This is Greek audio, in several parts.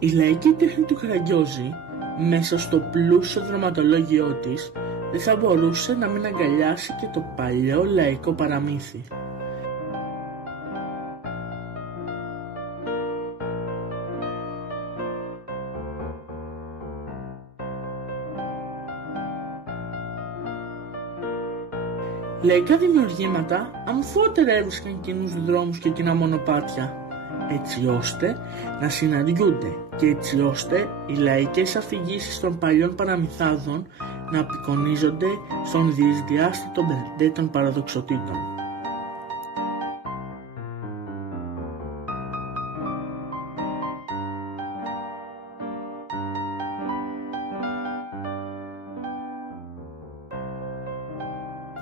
Η λαϊκή τέχνη του Καραγκιόζη, μέσα στο πλούσιο δραματολόγιό της, δεν θα μπορούσε να μην αγκαλιάσει και το παλιό λαϊκό παραμύθι. Λαϊκά δημιουργήματα αμφότερα έβρισκαν κοινούς δρόμους και κοινά μονοπάτια, έτσι ώστε να συναντιούνται και έτσι ώστε οι λαϊκές αφηγήσεις των παλιών παραμυθάδων να απεικονίζονται στον δυσδιάστατο μπερντέ των παραδοξοτήτων.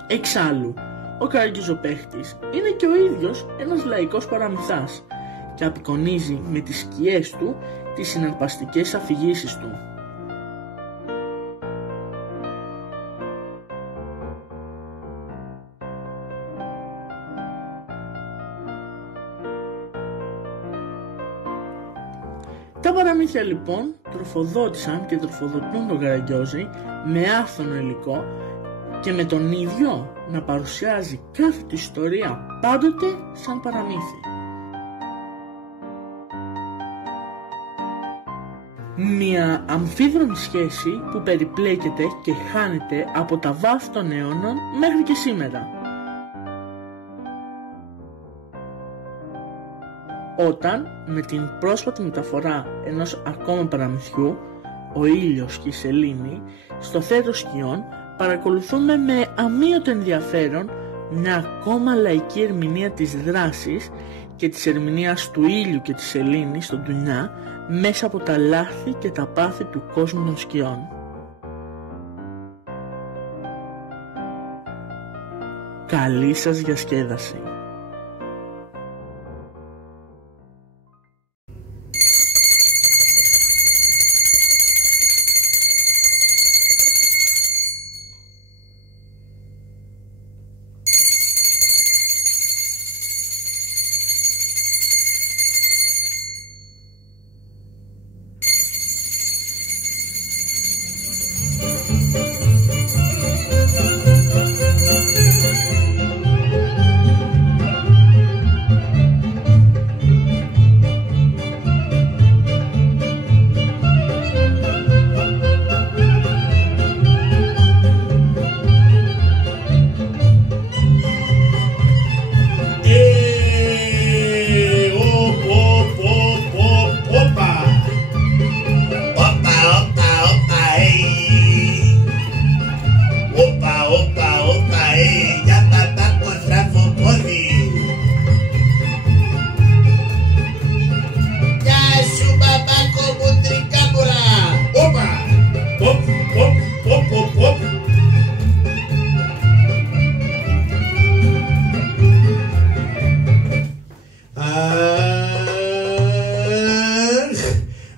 Εξάλλου, ο Καραγκιόζοπαίχτης είναι και ο ίδιος ένας λαϊκός παραμυθάς και απεικονίζει με τις σκιές του τις συναρπαστικές αφηγήσεις του. Τα παραμύθια λοιπόν τροφοδότησαν και τροφοδοτούν τον Καραγκιόζη με άφθονο υλικό και με τον ίδιο να παρουσιάζει κάθε του ιστορία πάντοτε σαν παραμύθι. Μια αμφίδρομη σχέση που περιπλέκεται και χάνεται από τα βάθη των αιώνων μέχρι και σήμερα. Όταν με την πρόσφατη μεταφορά ενός ακόμα παραμυθιού, ο ήλιος και η σελήνη, στο θέατρο σκιών παρακολουθούμε με αμείωτο ενδιαφέρον μια ακόμα λαϊκή ερμηνεία της δράσης και της ερμηνείας του ήλιου και της σελήνης στον Ντουνιά μέσα από τα λάθη και τα πάθη του κόσμου των σκιών. Καλή σας διασκέδαση.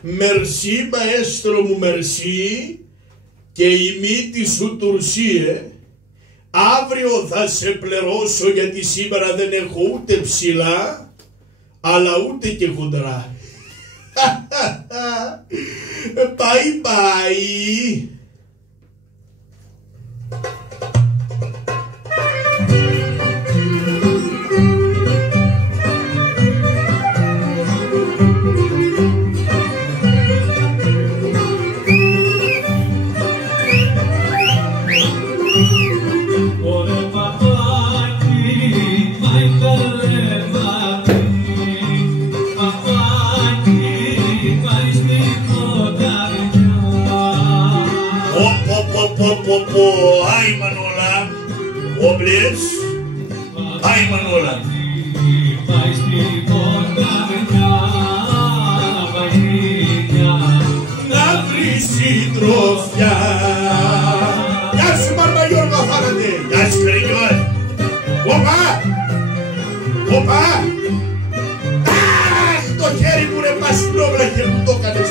Μερσή, μαέστρο μου, μερσή, και η μύτη σου τουρσίε. Αύριο θα σε πληρώσω, γιατί σήμερα δεν έχω ούτε ψηλά, αλλά ούτε και χοντρά. Bye bye. Ai Manola, Obles, ai Manola. Να βρεις συντροφιά. Γεια σου Μαρμαγιώργο Φάρατε. Γεια σου Καραγκιόζη. Οπα, οπα. Αχ, το χέρι μου ρε πασινόβλα και μου το έκανες.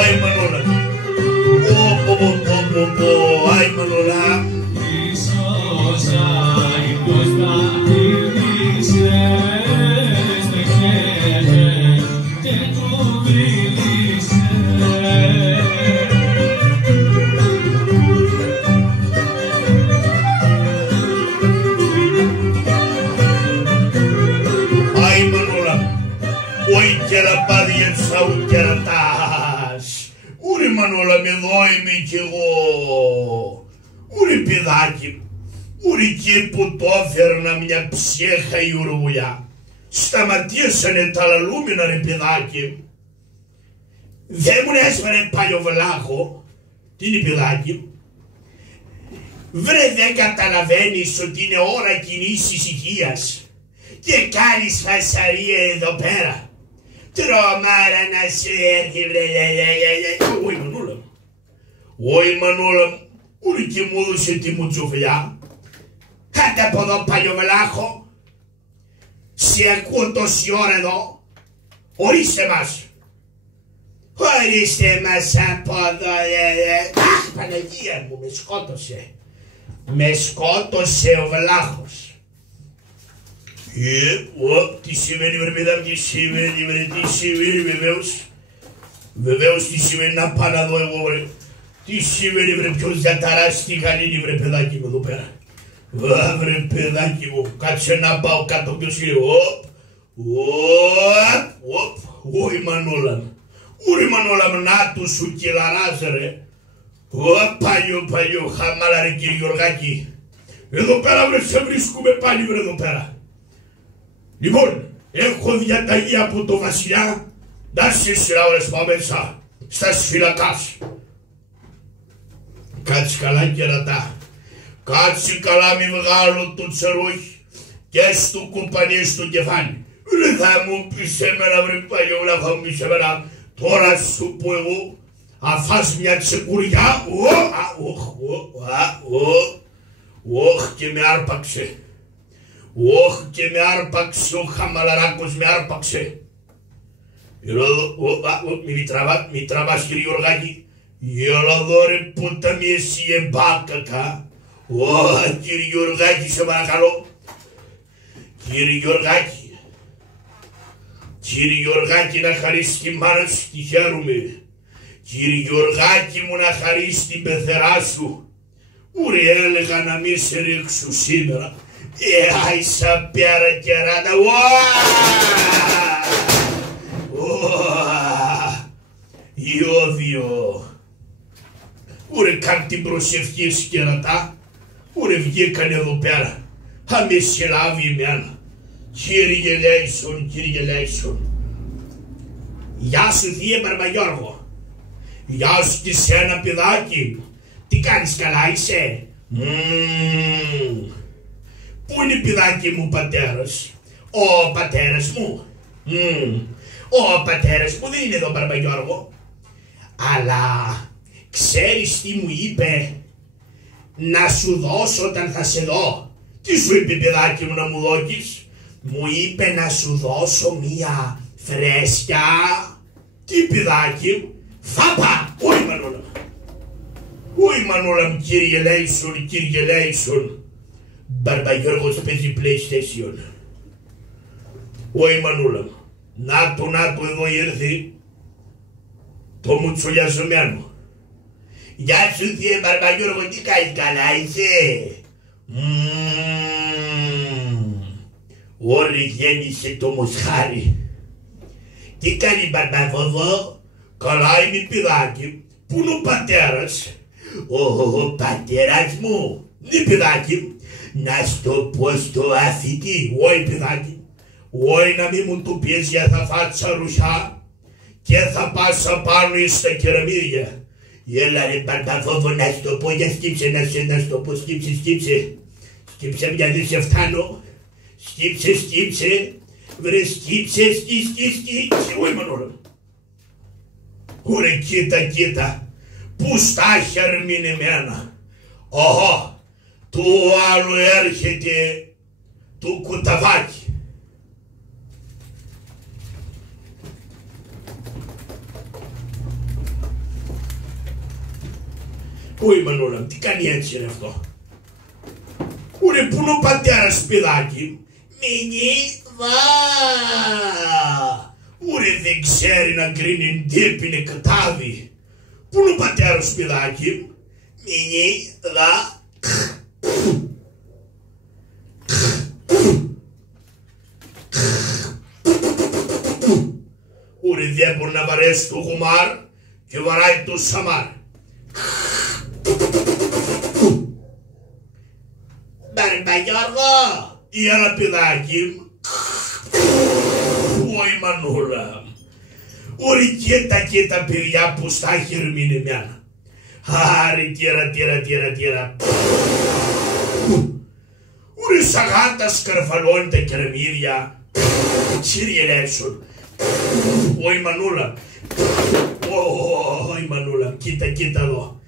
Oi κεραπάδια τσαού κερατάς. Ούρι Μανούλα με εδώ είμαι κι εγώ. Ούρι παιδάκι, ούρι εκεί που το έφερνα μια ψέχα η ουρούλια. Σταματήσανε τα λαλούμινα ρε παιδάκι. Δεν μου έσφερε παλιοβελάχο. Τι είναι παιδάκι? Βρε δεν καταλαβαίνεις ότι είναι ώρα κοινής ησυχίας και κάνεις φασαρία εδώ πέρα. Τρομάρα να σε έρθει βρε. Όχι Μανούλα μου. Όχι Μανούλα μου. Ούρι και μου έδωσε τη μουτσουφλιά. Κάντε από εδώ παλιοβελάχο. Σε ακούω τόση ώρα εδώ. Ορίστε μας. Ορίστε μας από εδώ. Αχ Παναγία μου, με σκότωσε. Με σκότωσε ο βλάχος. Τι σημαίνει βρε παιδάκι, τι σημαίνει βρε, τι σημαίνει βεβαίως. Βεβαίως τι σημαίνει να πάω να δω εγώ βρε. Τι σημαίνει βρε, ποιος διαταράσει τη γαλήνη βρε παιδάκι μου εδώ πέρα. Βρε παιδάκι μου, κάτσε να πάω κάτω ποιος είναι. Όχι Μανούλα μου. Ούρι Μανούλα μου, να του σου κυλαράς ρε. Παλιό, χαμάλα ρε κύριε Γιωργάκη. Εδώ πέρα βρε, σε βρίσκουμε πάλι βρε εδώ πέρα. Λοιπόν, έχω διαταγή από το βασιλιά να σε σειρά ώρες πάω μέσα στα σφυλακάς. Κάτσε καλά κερατά. Κάτσε καλά μη βγάλω το τσαρούχι και στο κουπανί στο κεφάλι. Ρε θα μου πεις εμένα βρε παλιόλα, θα μου πεις εμένα. Τώρα σου πω εγώ, αφάς μια τσεκουριά. Όχ και με άρπαξε. Όχ και με άρπαξε, ο χαμαλαράκος με άρπαξε. Μη τραβάς κύριε Γιωργάκη. Έλα εδώ ρε πούτα μη εσύ εμπάκακα. Κύριε Γιωργάκη σε παρακαλώ. Κύριε Γιωργάκη. Κύριε Γιωργάκη να χαρίσεις τη μάνα σου, τη χαίρομαι. Κύριε Γιωργάκη μου να χαρίσεις την πεθερά σου. Ούρε έλεγα να μη σε ρίξω σήμερα. Άισα πέρα κεράτα. Ιώδιο. Ούρε κάν την προσευχή σου κερατά. Ούρε βγήκαν εδώ πέρα. Θα με συλλάβει εμένα. Κύριε Λέισον, κύριε Λέισον. Γεια σου θεία Μπαρμπαγιώργο. Γεια σου και σένα παιδάκι. Τι κάνεις, καλά είσαι? Πού είναι παιδάκι μου πατέρας? Ο πατέρας μου. Ο πατέρας μου δεν είναι εδώ Μπαρμπαγιώργο. Αλλά ξέρεις τι μου είπε? Να σου δώσω όταν θα σε δω. Τι σου είπε παιδάκι μου να μου δώκεις? Μου είπε να σου δώσω μία φρέσκια. Τι παιδάκι μου? Φάπα! Όχι Μανούλα μου. Όχι Μανούλα μου κύριε Λέισον, κύριε Λέισον. Μπαρμπαγιώργος παίζει PlayStation. Όχι Μανούλα μου. Να του εδώ ήρθε το μουτσολιαζομένο. Γεια σου θεία Μπαρμπαγιώργο, τι κάνεις, καλά είσαι? Ωρε γέννησε το μοσχάρι. Τι κάνει Μπαρμπαβοβό? Καλά είναι παιδάκι. Πού είναι ο πατέρας? Ο πατέρας μου. Ναι παιδάκι. Να στο πω στο αφητή. Όχι παιδάκι. Όχι να μην μου το πεις για θα φάτσα ρουσιά και θα πάσα πάνω στα κεραμίδια. Έλα ρε Μπαρμπαβόβο να στο πω, για σκύψε να στο πω, σκύψε. Σκύψε μια δεν σε φτάνω. Σκύψε, βρε σκύψε, όχι Μανούλα. Ωρε κοίτα, που στάχια μην εμένα. Οχο, του άλλου έρχεται του κουταβάκι. Όχι Μανούλα, τι κάνει έτσι ρε αυτό? Ωρε που είναι ο πατέρας παιδάκι? Μηνύ βα. Ωρε δεν ξέρει να κρίνει ντύπινε κατάβει. Πού είναι ο πατέρας παιδάκι? Μηνύ βα. Ούρι δεν μπορεί να βαρέσει το γουμάρ και βαράει το σαμάρ. Μπαρμπα Γιώργο, η αραπηδάκι μου. Ωι μανούλα. Ούρι και τα παιδιά που στα χειρμήνε μιάνα. Άρη τύρα. Ούρι σαγάτα σκαρφαλώνει τα κεραμίδια. Κύριε Λέσον. Ωι μανούλα. Ωι μανούλα. Κοίτα εδώ.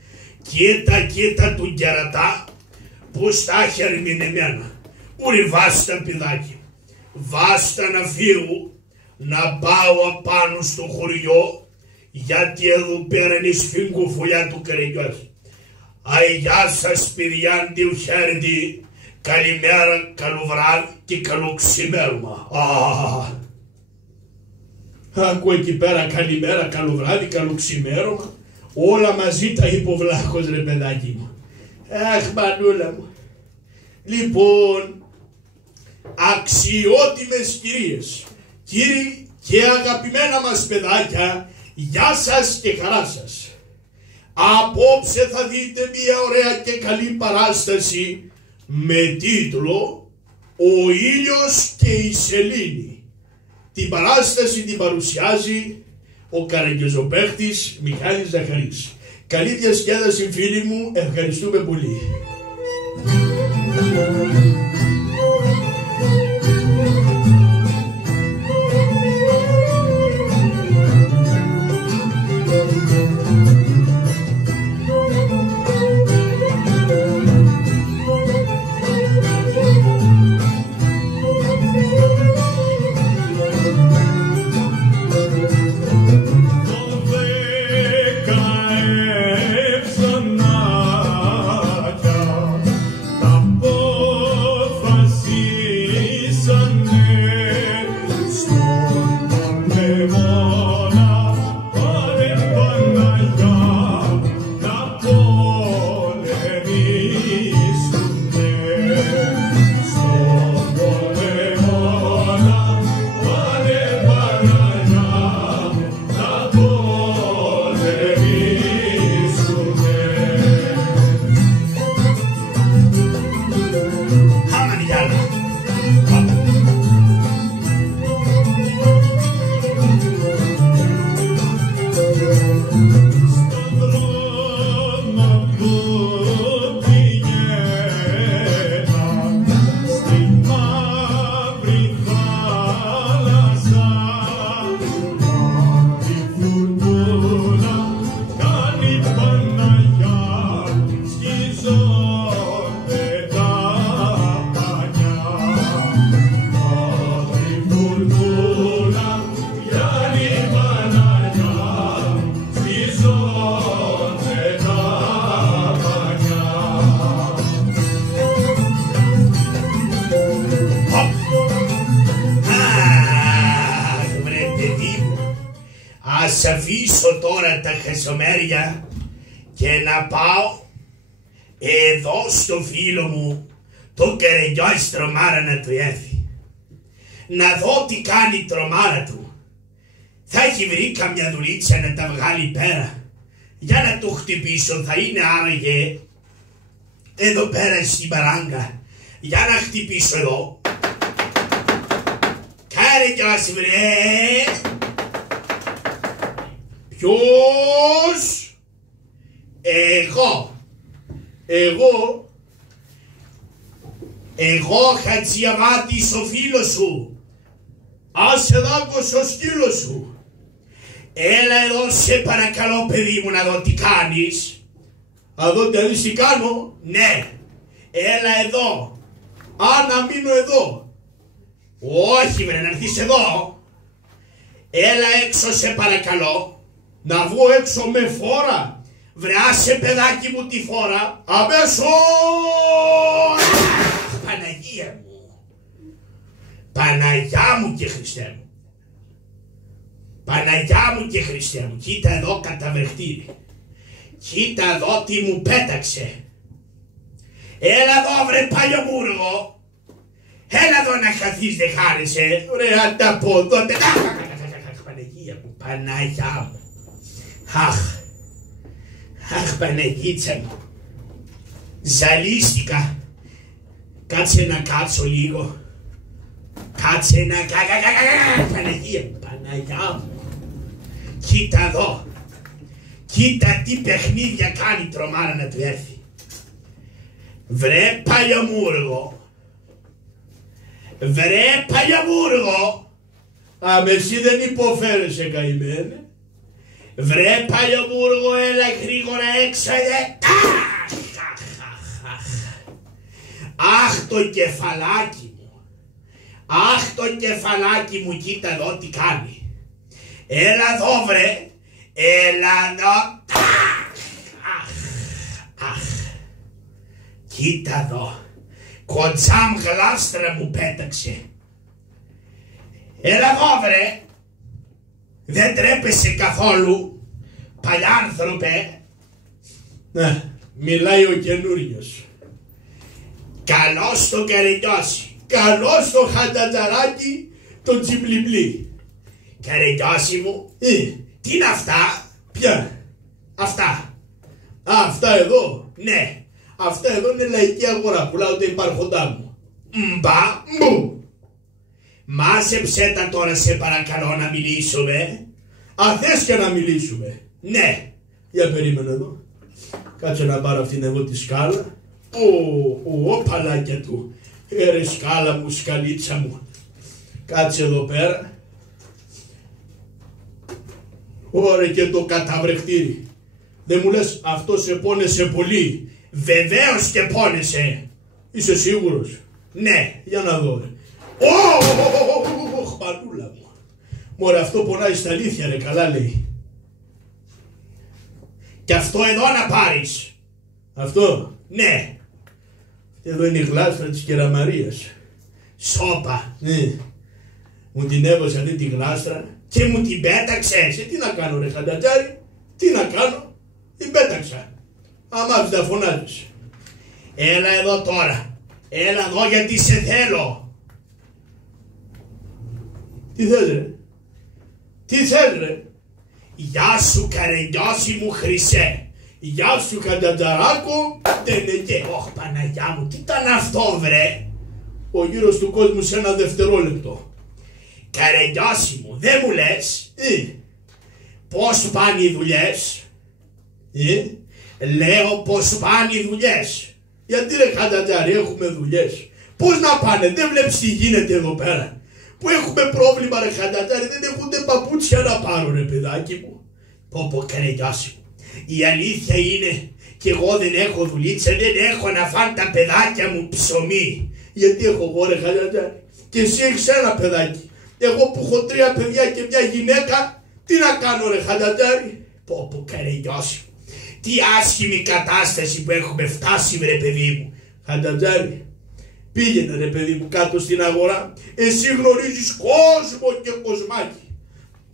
Κοίτα του κερατά που στα χειρμήνε μιάνα. Ούρι βάστα παιδάκι. Βάστα να φύγω. Να πάω απάνω στο χωριό, γιατί εδώ πέρα είναι η σφιγγοφουλιά του Καραγιώτη. Γεια σας παιδιά, αντιουχέρντη, καλημέρα, καλό βράδυ και καλό ξημέρωμα. Ακούω εκεί πέρα καλημέρα, καλό βράδυ, καλό ξημέρωμα, όλα μαζί τα υποβλάχος ρε παιδάκι μου. Αχ μανούλα μου. Λοιπόν, αξιότιμες κυρίες, κύριοι και αγαπημένα μας παιδάκια, γεια σας και χαρά σας. Απόψε θα δείτε μια ωραία και καλή παράσταση με τίτλο «Ο ήλιος και η σελήνη». Την παράσταση την παρουσιάζει ο καραγκιόζοπαίχτης Μιχάλης Ζαχαρής. Καλή διασκέδαση φίλοι μου, ευχαριστούμε πολύ. Ας αφήσω τώρα τα χασομέρια και να πάω εδώ στο φίλο μου το Καραγιώση τρομάρα να του έρθει. Να δω τι κάνει η τρομάρα του. Θα έχει βρει καμιά δουλίτσα να τα βγάλει πέρα. Για να το χτυπήσω, θα είναι άραγε εδώ πέρα στην παράγκα. Για να χτυπήσω εδώ. Καραγιώση βρε. Ποιος? Εγώ Χατζιαβάτης ο φίλος σου. Άσε δάγκος ο σκύλος σου. Έλα εδώ σε παρακαλώ παιδί μου να δω τι κάνεις. Να δω τι κάνω. Ναι. Έλα εδώ. Να μείνω εδώ. Όχι βρε, να έρθεις εδώ. Έλα έξω σε παρακαλώ. Να βγω έξω με φόρα. Βρε άσε παιδάκι μου τη φόρα. Αμέσως. Παναγία μου. Παναγιά μου και Χριστέ μου. Παναγιά μου και Χριστέ μου. Κοίτα εδώ καταβρεχτήρι. Κοίτα εδώ τι μου πέταξε. Έλα εδώ βρε παλιομούργο. Έλα εδώ να χαθείς, δεν χάρεσαι. Ρε ανταποδότε. Παναγία μου, Παναγιά μου. Αχ, Παναγίτσα μου. Ζαλίστηκα. Κάτσε να κάτσω λίγο. Κάτσε να Παναγία μου, Παναγιά μου. Κοίτα εδώ. Κοίτα τι παιχνίδια κάνει τρομάρα να του έρθει. Βρε παλιαμούργο. Βρε παλιαμούργο. Εσύ δεν υποφέρεσαι καημένε. Βρε παλιαμούργο, έλα γρήγορα έξω. Αχ το κεφαλάκι μου. Αχ το κεφαλάκι μου, κοίτα εδώ τι κάνει. Έλα εδώ βρε. Έλα εδώ. Κοίτα εδώ. Κοντζάμ γλάστρα μου πέταξε. Έλα εδώ βρε. Δεν τρέπεσαι καθόλου. Παλιάνθρωπε. Ναι, μιλάει ο καινούριος. Καλώς το Καρεντιώση. Καλώς το χαντατζαράκι το τσιμπλιμπλί. Καρεντιώση μου. Τι είναι αυτά. Ποια. Αυτά. Αυτά εδώ. Ναι. Αυτά εδώ είναι λαϊκή αγορά. Πουλάω τα υπάρχοντά μου. Μπα μου. Μάζεψέ τα τώρα σε παρακαλώ να μιλήσουμε. Θες και να μιλήσουμε. Ναι. Για περίμενε εδώ. Κάτσε να πάρω αυτήν εδώ τη σκάλα. Παλάκια του. Ρε σκάλα μου, σκαλίτσα μου. Κάτσε εδώ πέρα. Ωραία και το καταβρεχτήρι. Δεν μου λες αυτό σε πόνεσε πολύ. Βεβαίως και πόνεσε. Είσαι σίγουρος. Ναι, για να δω ρε. Πανούλα μου. Μωρέ αυτό πονάει στα αλήθεια ρε, καλά λέει. Και αυτό εδώ να πάρεις. Αυτό. Ναι. Εδώ είναι η γλάστρα της Κεραμαρίας. Σόπα. Ναι. Μου την έβωσε αυτή τη γλάστρα και μου την πέταξε. Τι να κάνω ρε χαντατζάρι. Τι να κάνω. Την πέταξα. Αμάς τα φωνάζεις. Έλα εδώ τώρα. Έλα εδώ γιατί σε θέλω. Τι θες ρε. Τι θες ρε. Γεια σου Καρεντιώση μου χρυσέ. Γεια σου Χαντατζαράκο. Τενεκέ. Ωχ Παναγιά μου. Τι ήταν αυτό βρε. Ο γύρος του κόσμου σε ένα δευτερόλεπτο. Καρεντιώση μου. Δεν μου λες. Πώς πάνε οι δουλειές. Λέω πως πάνε οι δουλειές. Γιατί ρε Χαντατζάρι έχουμε δουλειές. Πώς να πάνε. Δεν βλέπεις τι γίνεται εδώ πέρα. Που έχουμε πρόβλημα ρε Χαντατζάρι. Δεν έχουνε παπούτσια να πάρω ρε παιδάκι μου. Πω Καρεντιώση μου. Η αλήθεια είναι και εγώ δεν έχω δουλίτσα. Δεν έχω να φάνε τα παιδάκια μου ψωμί. Γιατί έχω εγώ ρε Χαντατζάρι. Και εσύ έχεις ένα παιδάκι. Εγώ που έχω 3 παιδιά και μια γυναίκα. Τι να κάνω ρε Χαντατζάρι. Πω Καρεντιώση μου. Τι άσχημη κατάσταση που έχουμε φτάσει βρε παιδί μου. Χαντατζάρι. Πήγαινε ρε παιδί μου κάτω στην αγορά. Εσύ γνωρίζεις κόσμο και κοσμάκι.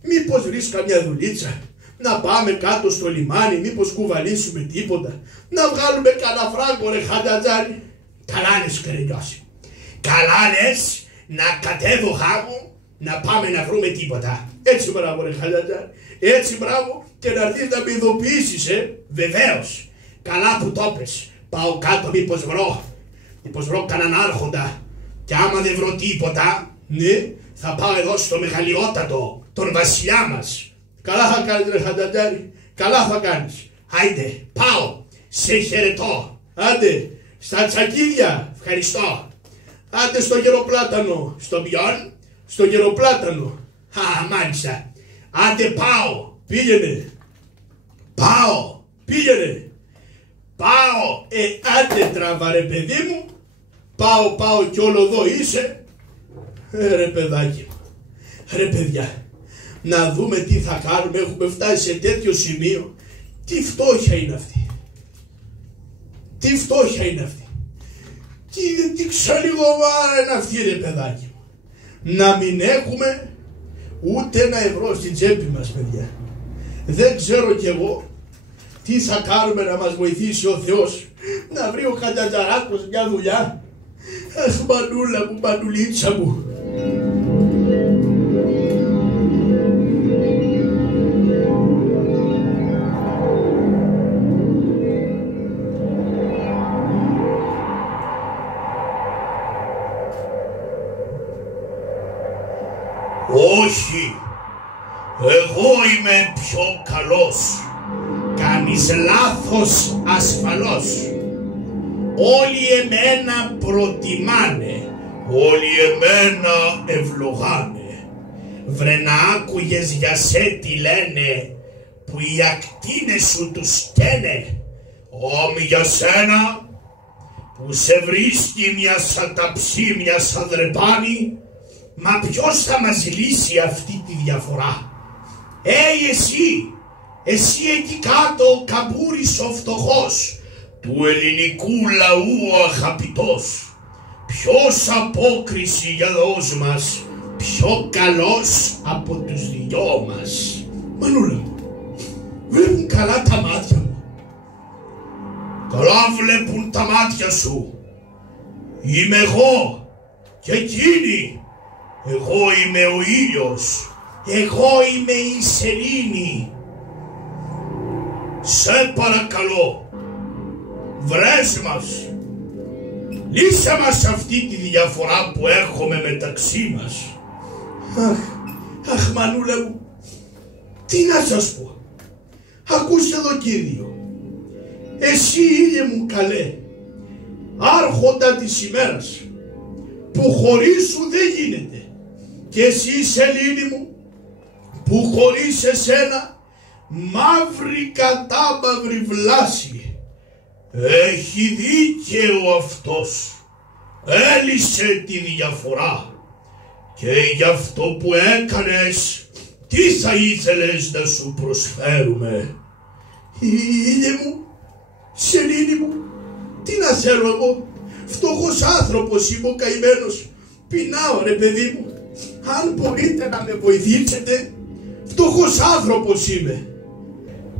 Μήπως βρεις καμιά δουλίτσα. Να πάμε κάτω στο λιμάνι. Μήπως κουβαλήσουμε τίποτα. Να βγάλουμε κανένα φράγκο ρε Χαντατζάρι. Καλά λες Καρεντιώση. Καλά λες να κατέβω χάμω. Να πάμε να βρούμε τίποτα. Έτσι μπράβο ρε Χαντατζάρι. Έτσι μπράβο και να έρθεις να με ειδοποιήσεις Βεβαίως. Καλά που το πες. Πάω κάτω μήπως βρω κανέναν άρχοντα. Και άμα δεν βρω τίποτα, ναι, θα πάω εδώ στο μεγαλειότατο, τον βασιλιά μας. Καλά θα κάνεις ρε Χαντατζάρι. Καλά θα κάνεις. Άιντε, πάω. Σε χαιρετώ. Άντε, στα τσακίδια. Ευχαριστώ. Άντε στο γεροπλάτανο. Στο ποιον? Στο γεροπλάτανο. Μάλιστα. Άντε πάω. Πήγαινε. Πάω. Πήγαινε. Πάω. Άντε τράβα ρε παιδί μου. Πάω κι όλο εδώ είσαι. Ρε παιδάκι μου. Ρε παιδιά. Να δούμε τι θα κάνουμε. Έχουμε φτάσει σε τέτοιο σημείο. Τι φτώχεια είναι αυτή. Τι φτώχεια είναι αυτή. Τι ξαλιγοβάρα είναι αυτή ρε παιδάκι μου. Να μην έχουμε ούτε ένα ευρώ στην τσέπη μας παιδιά. Δεν ξέρω κι εγώ τι θα κάνουμε να μας βοηθήσει ο Θεός. Να βρει ο Χαντατζαράκος μια δουλειά. Αχ μανούλα μου, μανουλίτσα μου. Όχι, εγώ είμαι πιο καλός. Κάνεις λάθος ασφαλώς. Όλοι εμένα προτιμάνε, όλοι εμένα ευλογάνε. Βρε να άκουγες για σε τι λένε, που οι ακτίνες σου τους καίνε. Όμοι για σένα, που σε βρίσκει μια σαν ταψί, μια σαν δρεπάνι, μα ποιος θα μας λύσει αυτή τη διαφορά? Εσύ εκεί κάτω ο καμπούρης ο φτωχός, του ελληνικού λαού ο αγαπητός, ποιος απόκριση για δώσ' μας, πιο καλός από τους δυο μας. Μανούλα μου, βλέπουν καλά τα μάτια μου. Καλά βλέπουν τα μάτια σου. Είμαι εγώ και εκείνη. Εγώ είμαι ο ήλιος. Εγώ είμαι η σελήνη. Σε παρακαλώ, βρες μας. Λύσε μας αυτή τη διαφορά που έχουμε μεταξύ μας. Αχ, μανούλα μου, τι να σας πω. Ακούστε εδώ Κύριο. Εσύ ήλιε μου καλέ, άρχοντα της ημέρας, που χωρίς σου δεν γίνεται. Και εσύ σελήνη μου, που χωρίς εσένα μαύρη κατάμαυρη βλάση. Έχει δίκαιο αυτός. Έλυσε τη διαφορά. Και γι' αυτό που έκανες, τι θα ήθελες να σου προσφέρουμε? Ήλιε μου, σελήνη μου, τι να θέλω εγώ? Φτωχός άνθρωπος είμαι, ο καημένος. Πεινάω ρε παιδί μου. Αν μπορείτε να με βοηθήσετε, φτωχός άνθρωπος είμαι.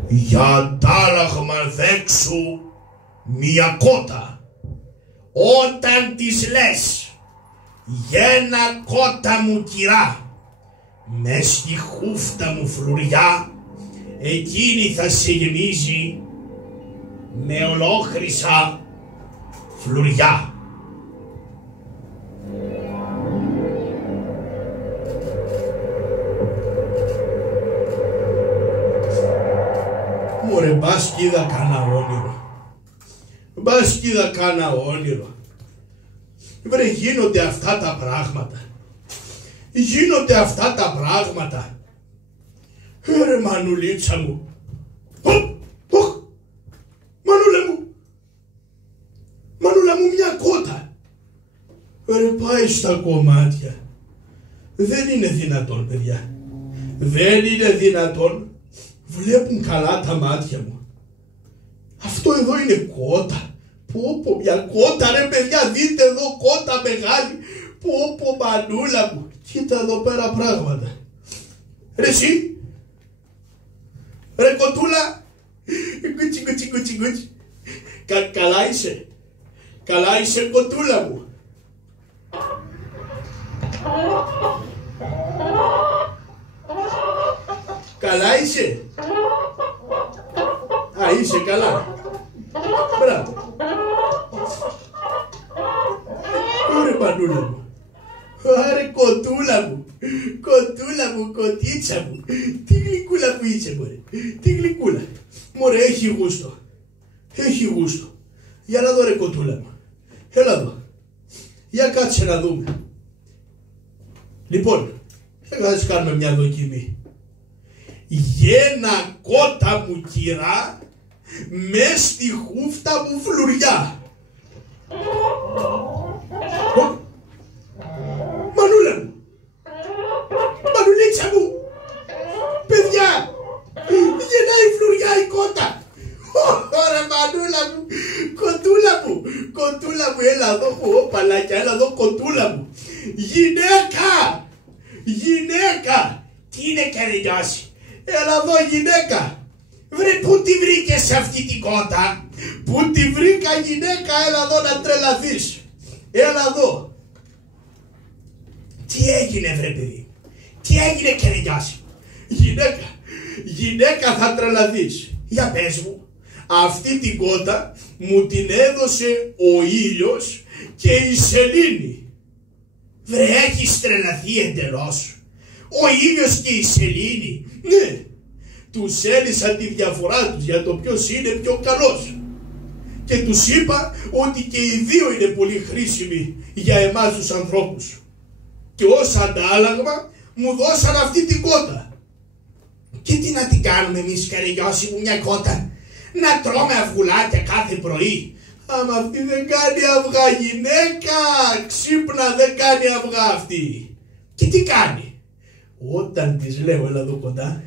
Για αντάλλαγμα δέξου μια κότα. Όταν της λες, γένα κότα μου κυρά, μες στη χούφτα μου φλουριά, εκείνη θα σε γεμίζει με ολόχρυσα φλουριά. Μωρέ, μπας κι είδα κάνα όνειρο. Μπας κι είδα κάνα όνειρο. Βρε, γίνονται αυτά τα πράγματα. Γίνονται αυτά τα πράγματα. Ρε μανουλίτσα μου. Μανούλα μου. Μανούλα μου, μια κότα. Ρε, πάει στα κομμάτια. Δεν είναι δυνατόν, παιδιά. Δεν είναι δυνατόν. Βλέπουν καλά τα μάτια μου. Αυτό εδώ είναι κότα. Πω μια κότα ρε παιδιά, δείτε εδώ κότα μεγάλη. Πω μανούλα μου. Κοίτα εδώ πέρα πράγματα. Ρε εσύ. Ρε κοτούλα. Κουτσι. Καλά είσαι. Καλά είσαι κοτούλα μου. Καλά είσαι. Α, είσαι καλά. Μπράβο. Ωραία μανούλα μου. Άρε κοτούλα μου. Κοτούλα μου, κοτίτσα μου. Τι γλυκούλα που είσαι μωρέ. Τι γλυκούλα. Μωρέ, έχει γούστο. Έχει γούστο. Για να δω ρε κοτούλα μου. Έλα εδώ. Για κάτσε να δούμε. Λοιπόν, θα κάνουμε μια δοκιμή. Γένα κότα μου κυρά, μες στη χούφτα μου φλουριά. Μανούλα μου. Μανουλίτσα μου. Παιδιά, γεννάει φλουριά η κότα. Ωραία μανούλα μου. Κοτούλα μου. Κοτούλα μου, έλα εδώ. Παλάκια, έλα εδώ κοτούλα μου. Γυναίκα. Γυναίκα. Τι είναι και νοιάσει. Έλα εδώ γυναίκα. Βρε, πού τη βρήκες αυτή την κότα? Πού τη βρήκα γυναίκα? Έλα εδώ να τρελαθείς. Έλα εδώ. Τι έγινε βρε παιδί? Τι έγινε και νοιάσει? Γυναίκα θα τρελαθείς. Για πες μου. Αυτή την κότα μου την έδωσε ο ήλιος και η σελήνη. Βρε, έχεις τρελαθεί εντελώς. ο ήλιος και η σελήνη. Ναι, τους έλυσα τη διαφορά τους για το ποιος είναι πιο καλός. Και τους είπα ότι και οι δύο είναι πολύ χρήσιμοι για εμάς τους ανθρώπους. Και ως αντάλλαγμα μου δώσαν αυτή την κότα. Και τι να την κάνουμε εμείς, Καραγιώση μου, μια κότα? Να τρώμε αυγουλάκια κάθε πρωί? Άμα αυτή δεν κάνει αυγά, γυναίκα, ξύπνα, δεν κάνει αυγά αυτή. Και τι κάνει? Όταν της λέω, έλα εδώ κοντά,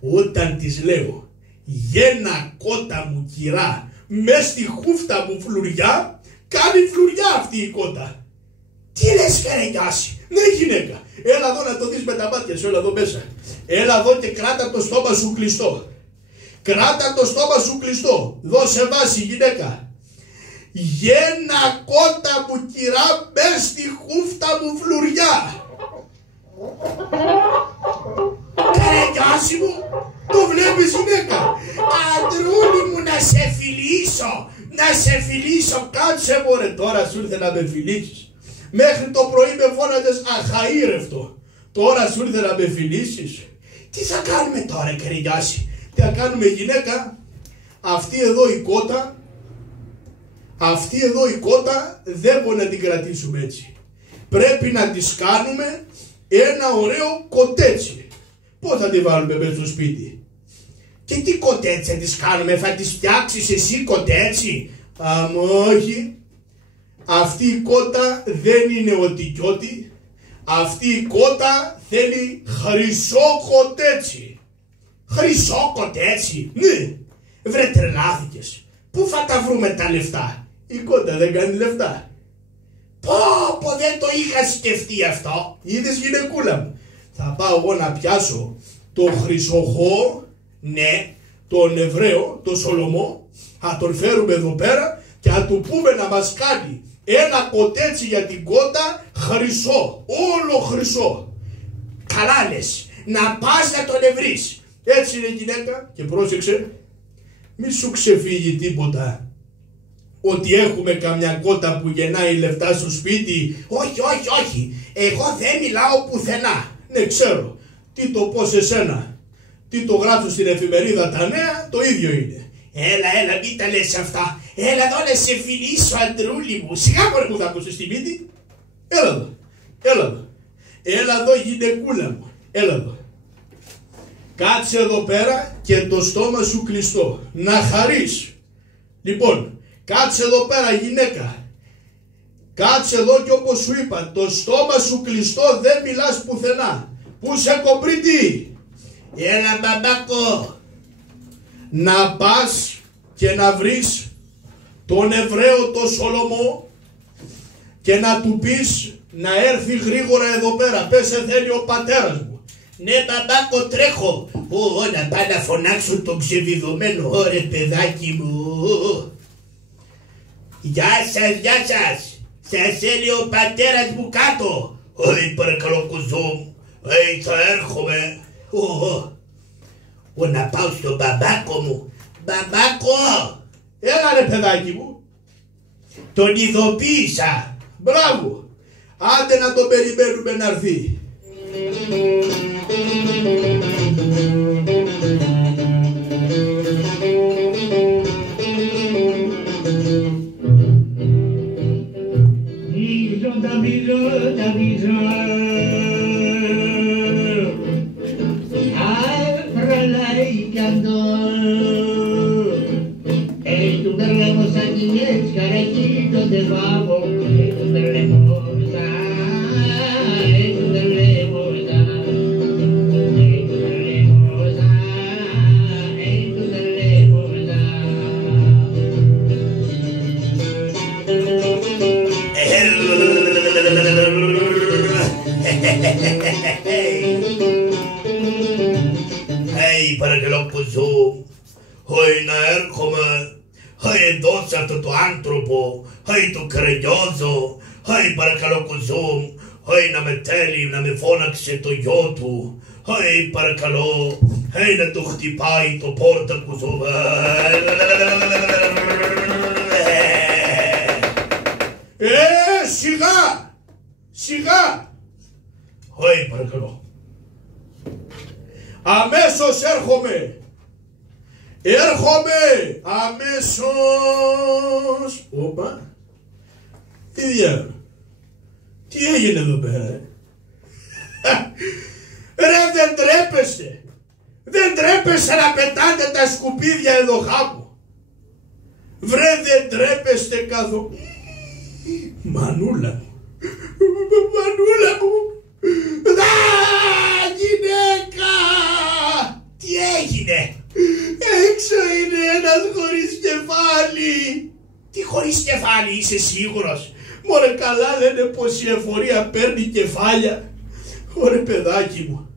όταν της λέω γένα κότα μου κυρά, μες στη χούφτα μου φλουριά, κάνει φλουριά αυτή η κότα. Τι λες, Καραγιώση? Ναι, γυναίκα, έλα εδώ να το δεις με τα μάτια σου, έλα εδώ μέσα. Έλα εδώ και κράτα το στόμα σου κλειστό. Κράτα το στόμα σου κλειστό. Δώσε βάση, γυναίκα. Γένα κότα μου κυρά, μες στη χούφτα μου φλουριά. Καραγιώση μου, το βλέπεις, γυναίκα? Αντρούλη μου, να σε φιλήσω, να σε φιλήσω. Κάτσε μωρέ, τώρα σου ήρθε να με φιλήσεις. Μέχρι το πρωί με φώναζες αχαήρευτο. Τώρα σου ήρθε να με φιλήσεις. Τι θα κάνουμε τώρα, Καραγιώση? Τι θα κάνουμε, γυναίκα? Αυτή εδώ η κότα δεν μπορεί να την κρατήσουμε έτσι. Πρέπει να της κάνουμε ένα ωραίο κοτέτσι. Πώς θα τη βάλουμε μέσα στο σπίτι? Και τι κοτέτσι θα της κάνουμε? Θα της φτιάξεις εσύ κοτέτσι? Όχι. Αυτή η κότα δεν είναι ό,τι κι ό,τι. Αυτή η κότα θέλει χρυσό κοτέτσι. Χρυσό κοτέτσι? Ναι. Βρε, τρελάθηκες. Πού θα τα βρούμε τα λεφτά? Η κότα δεν κάνει λεφτά. Πω, δεν το είχα σκεφτεί αυτό. Είδες, γυναικούλα μου? Θα πάω εγώ να πιάσω το χρυσοχώ, ναι, τον Εβραίο, τον Σολομό. Θα τον φέρουμε εδώ πέρα και θα του πούμε να μας κάνει ένα κοτέτσι για την κότα χρυσό, όλο χρυσό. Καλά λες, να πας να τον ευρείς. Έτσι είναι, γυναίκα, και πρόσεξε, μη σου ξεφύγει τίποτα ότι έχουμε καμιά κότα που γεννάει λεφτά στο σπίτι. Όχι, εγώ δεν μιλάω πουθενά. Ναι, ξέρω, τι το πω σε σένα, τι το γράψω στην εφημερίδα τα νέα, το ίδιο είναι. Έλα, μην τα λες αυτά. Έλα εδώ να σε φιλήσω, αντρούλη μου. Σιγά μωρέ που θα ακούσεις τη μύτη. Έλα εδώ, γυναικούλα μου. Έλα εδώ. Κάτσε εδώ πέρα και το στόμα σου κλειστό. Να χαρείς. Λοιπόν, κάτσε εδώ πέρα, γυναίκα. Κάτσε εδώ και όπως σου είπα, το στόμα σου κλειστό, δεν μιλάς πουθενά. Πού σε κομπρίτη? Έλα, μπαμπάκο. Να πας και να βρεις τον Εβραίο το Σολομό και να του πεις να έρθει γρήγορα εδώ πέρα. Πες θέλει ο πατέρας μου. Ναι, μπαμπάκο, τρέχω. Να πάω να φωνάξω τον ξεβιδωμένο. Ωρε, παιδάκι μου. Γεια σας. Σας θέλει ο πατέρας μου κάτω. Παρακαλώ, κουζό μου. Θα έρχομαι. Να πάω στον μπαμπάκο μου. Μπαμπάκο! Έλα ρε παιδάκι μου. Τον ειδοποίησα. Μπράβο. Άντε να τον περιμένουμε να έρθει. Παρακαλώ, κουζό, να έρχομαι, δώσε αυτό το άνθρωπο, το Καραγιόζο, παρακαλώ, κουζό, να με θέλει, να με φώναξε το γιο του, παρακαλώ, να το χτυπάει το πόρτα, κουζό. Σιγά, παρακαλώ. Αμέσως έρχομαι. Έρχομαι αμέσως. Όπα. Τι έγινε εδώ πέρα? Ρε, δεν τρέπεστε. Δεν τρέπεστε να πετάτε τα σκουπίδια εδώ χάπου. Βρε, δεν τρέπεστε καθόλου. Μανούλα μου. Μανούλα μου. Γυναίκα. Τι έγινε? Έξω είναι ένας χωρίς κεφάλι. Τι χωρίς κεφάλι, είσαι σίγουρος? Μωρέ, καλά λένε πως η εφορία παίρνει κεφάλια. Ωρε παιδάκι μου.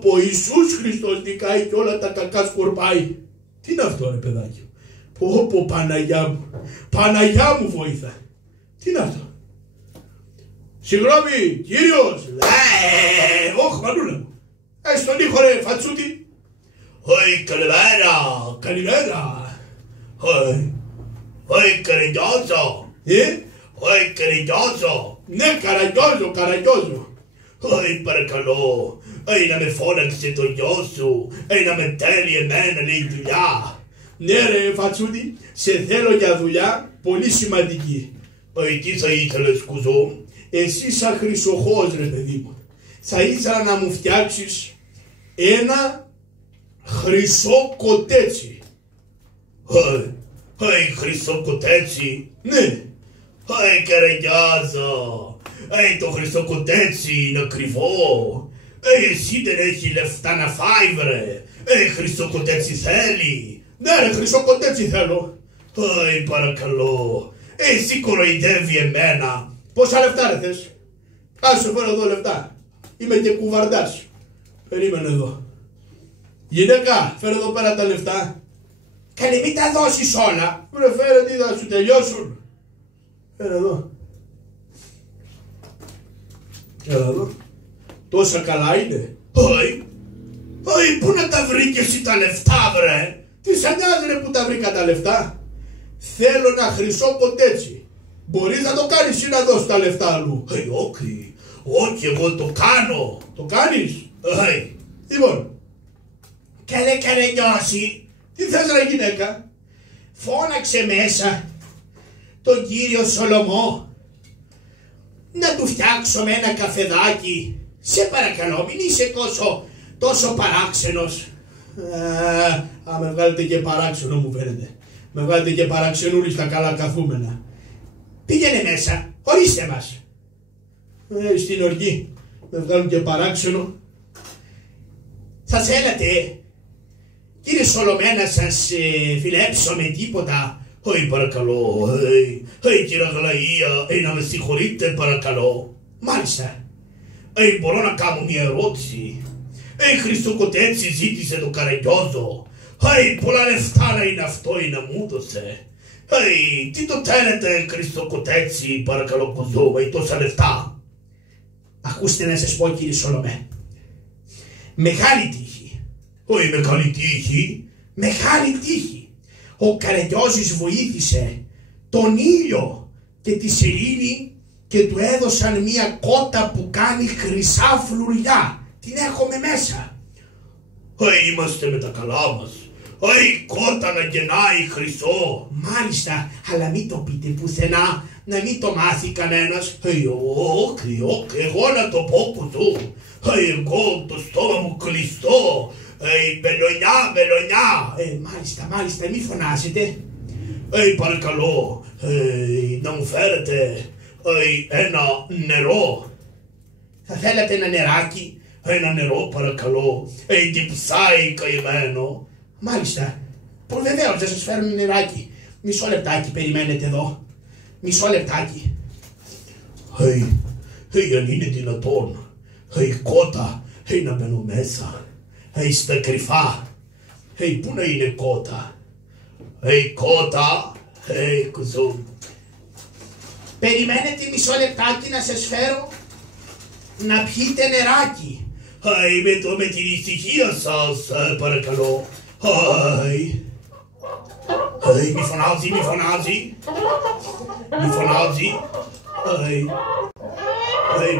Πω, Ιησούς Χριστός νικάει και όλα τα κακά σκορπάει. Τι είναι αυτό ρε παιδάκι μου? Πω, Παναγιά μου. Παναγιά μου βοήθα. Τι είναι αυτό? Συγγνώμη, κύριος. Όχι, Μανούλα μου. Στον ήχο ρε φατσούτη. Καλημέρα. Καλημέρα. Καραγκιόζο. Καραγκιόζο. Ναι, Καραγκιόζο. Παρακαλώ. Να με φώναξε το γιο σου. Να με τέλει εμένα, λέει, δουλειά. Ναι ρε φατσούτη, σε θέλω για δουλειά πολύ σημαντική. Τι θα ήθελες, κουζό? Εσύ σαν χρυσοχός ρε παιδί μου, θα ήθελα να μου φτιάξεις ένα χρυσό κοτέτσι. Χρυσό κοτέτσι? Ναι. Καραγκιόζο. Το χρυσό κοτέτσι είναι ακριβό. Εσύ δεν έχει λεφτά να φάει βρε. Χρυσό κοτέτσι θέλει. Ναι ρε, χρυσό κοτέτσι θέλω. Παρακαλώ. Εσύ κοροϊδεύει εμένα. Πόσα λεφτά ρε θες? Ας σου φέρω εδώ λεφτά. Είμαι και κουβαρντάς. Περίμενε εδώ. Γυναίκα, φέρε εδώ πέρα τα λεφτά. Καλή, μην τα δώσεις όλα. Βρε, φέρε, τι θα σου τελειώσουν. Φέρε εδώ. Έλα εδώ. Τόσα καλά είναι? Πού να τα βρήκε εσύ τα λεφτά βρε? Τι σαν νοιάζει ρε που τα βρήκα τα λεφτά? Θέλω ένα χρυσό κοτέτσι. Μπορείς να το κάνεις ή να δώσεις τα λεφτά αλλού? Όχι, εγώ το κάνω. Το κάνεις? Λοιπόν. Καλέ νιώσει. Τι θες ρε γυναίκα? Φώναξε μέσα τον κύριο Σολομό να του φτιάξω με ένα καφεδάκι. Σε παρακαλώ, μην είσαι τόσο παράξενος. Με βγάλετε και παράξενο μου φαίνεται. Με βγάλετε και παραξενούλη στα καλά καθούμενα. Πήγαινε μέσα, ορίστε μας. Στην οργή με βγάλουν και παράξενο. Θα θέλατε, κύριε Σολομέ, να σας φιλέψω με τίποτα? Παρακαλώ. Κύριε Αγλαία, να με συγχωρείτε παρακαλώ. Μάλιστα. Μπορώ να κάνω μια ερώτηση? Χρυσό κοτέτσι ζήτησε το Καραγκιόζο. Πολλά λεφτά να είναι αυτό ή να μου δώσε. Τι το θέλετε χρυσό κοτέτσι παρακαλώ κουζό, τόσα λεφτά? Ακούστε να σας πω κύριε Σολομέ. Μεγάλη τύχη. Μεγάλη τύχη. Μεγάλη τύχη. Ο Καραγκιόζης βοήθησε τον ήλιο και τη σελήνη και του έδωσαν μια κότα που κάνει χρυσά φλουριά. Την έχουμε μέσα. Είμαστε με τα καλά μας. Κότα να γεννάει χρυσό. Μάλιστα, αλλά μην το πείτε πουθενά, να μην το μάθει κανένας. Όχι, εγώ να το πω κουζού. Εγώ το στόμα μου κλειστό. Μπελονιά. Μάλιστα, μη φωνάζετε. Παρακαλώ, να μου φέρετε ένα νερό. Θα θέλατε ένα νεράκι? Ένα νερό παρακαλώ. Διψάει καημένο. Μάλιστα. Βεβαίως θα σας φέρω ένα νεράκι. Μισό λεπτάκι περιμένετε εδώ. Μισό λεπτάκι. Αν είναι δυνατόν. Κότα. Να μπαίνω μέσα. Στα κρυφά. Πού να είναι κότα? Κότα. Κουζού. Περιμένετε μισό λεπτάκι να σας φέρω να πιείτε νεράκι. Με την ησυχία σας παρακαλώ. Μη φωνάζει.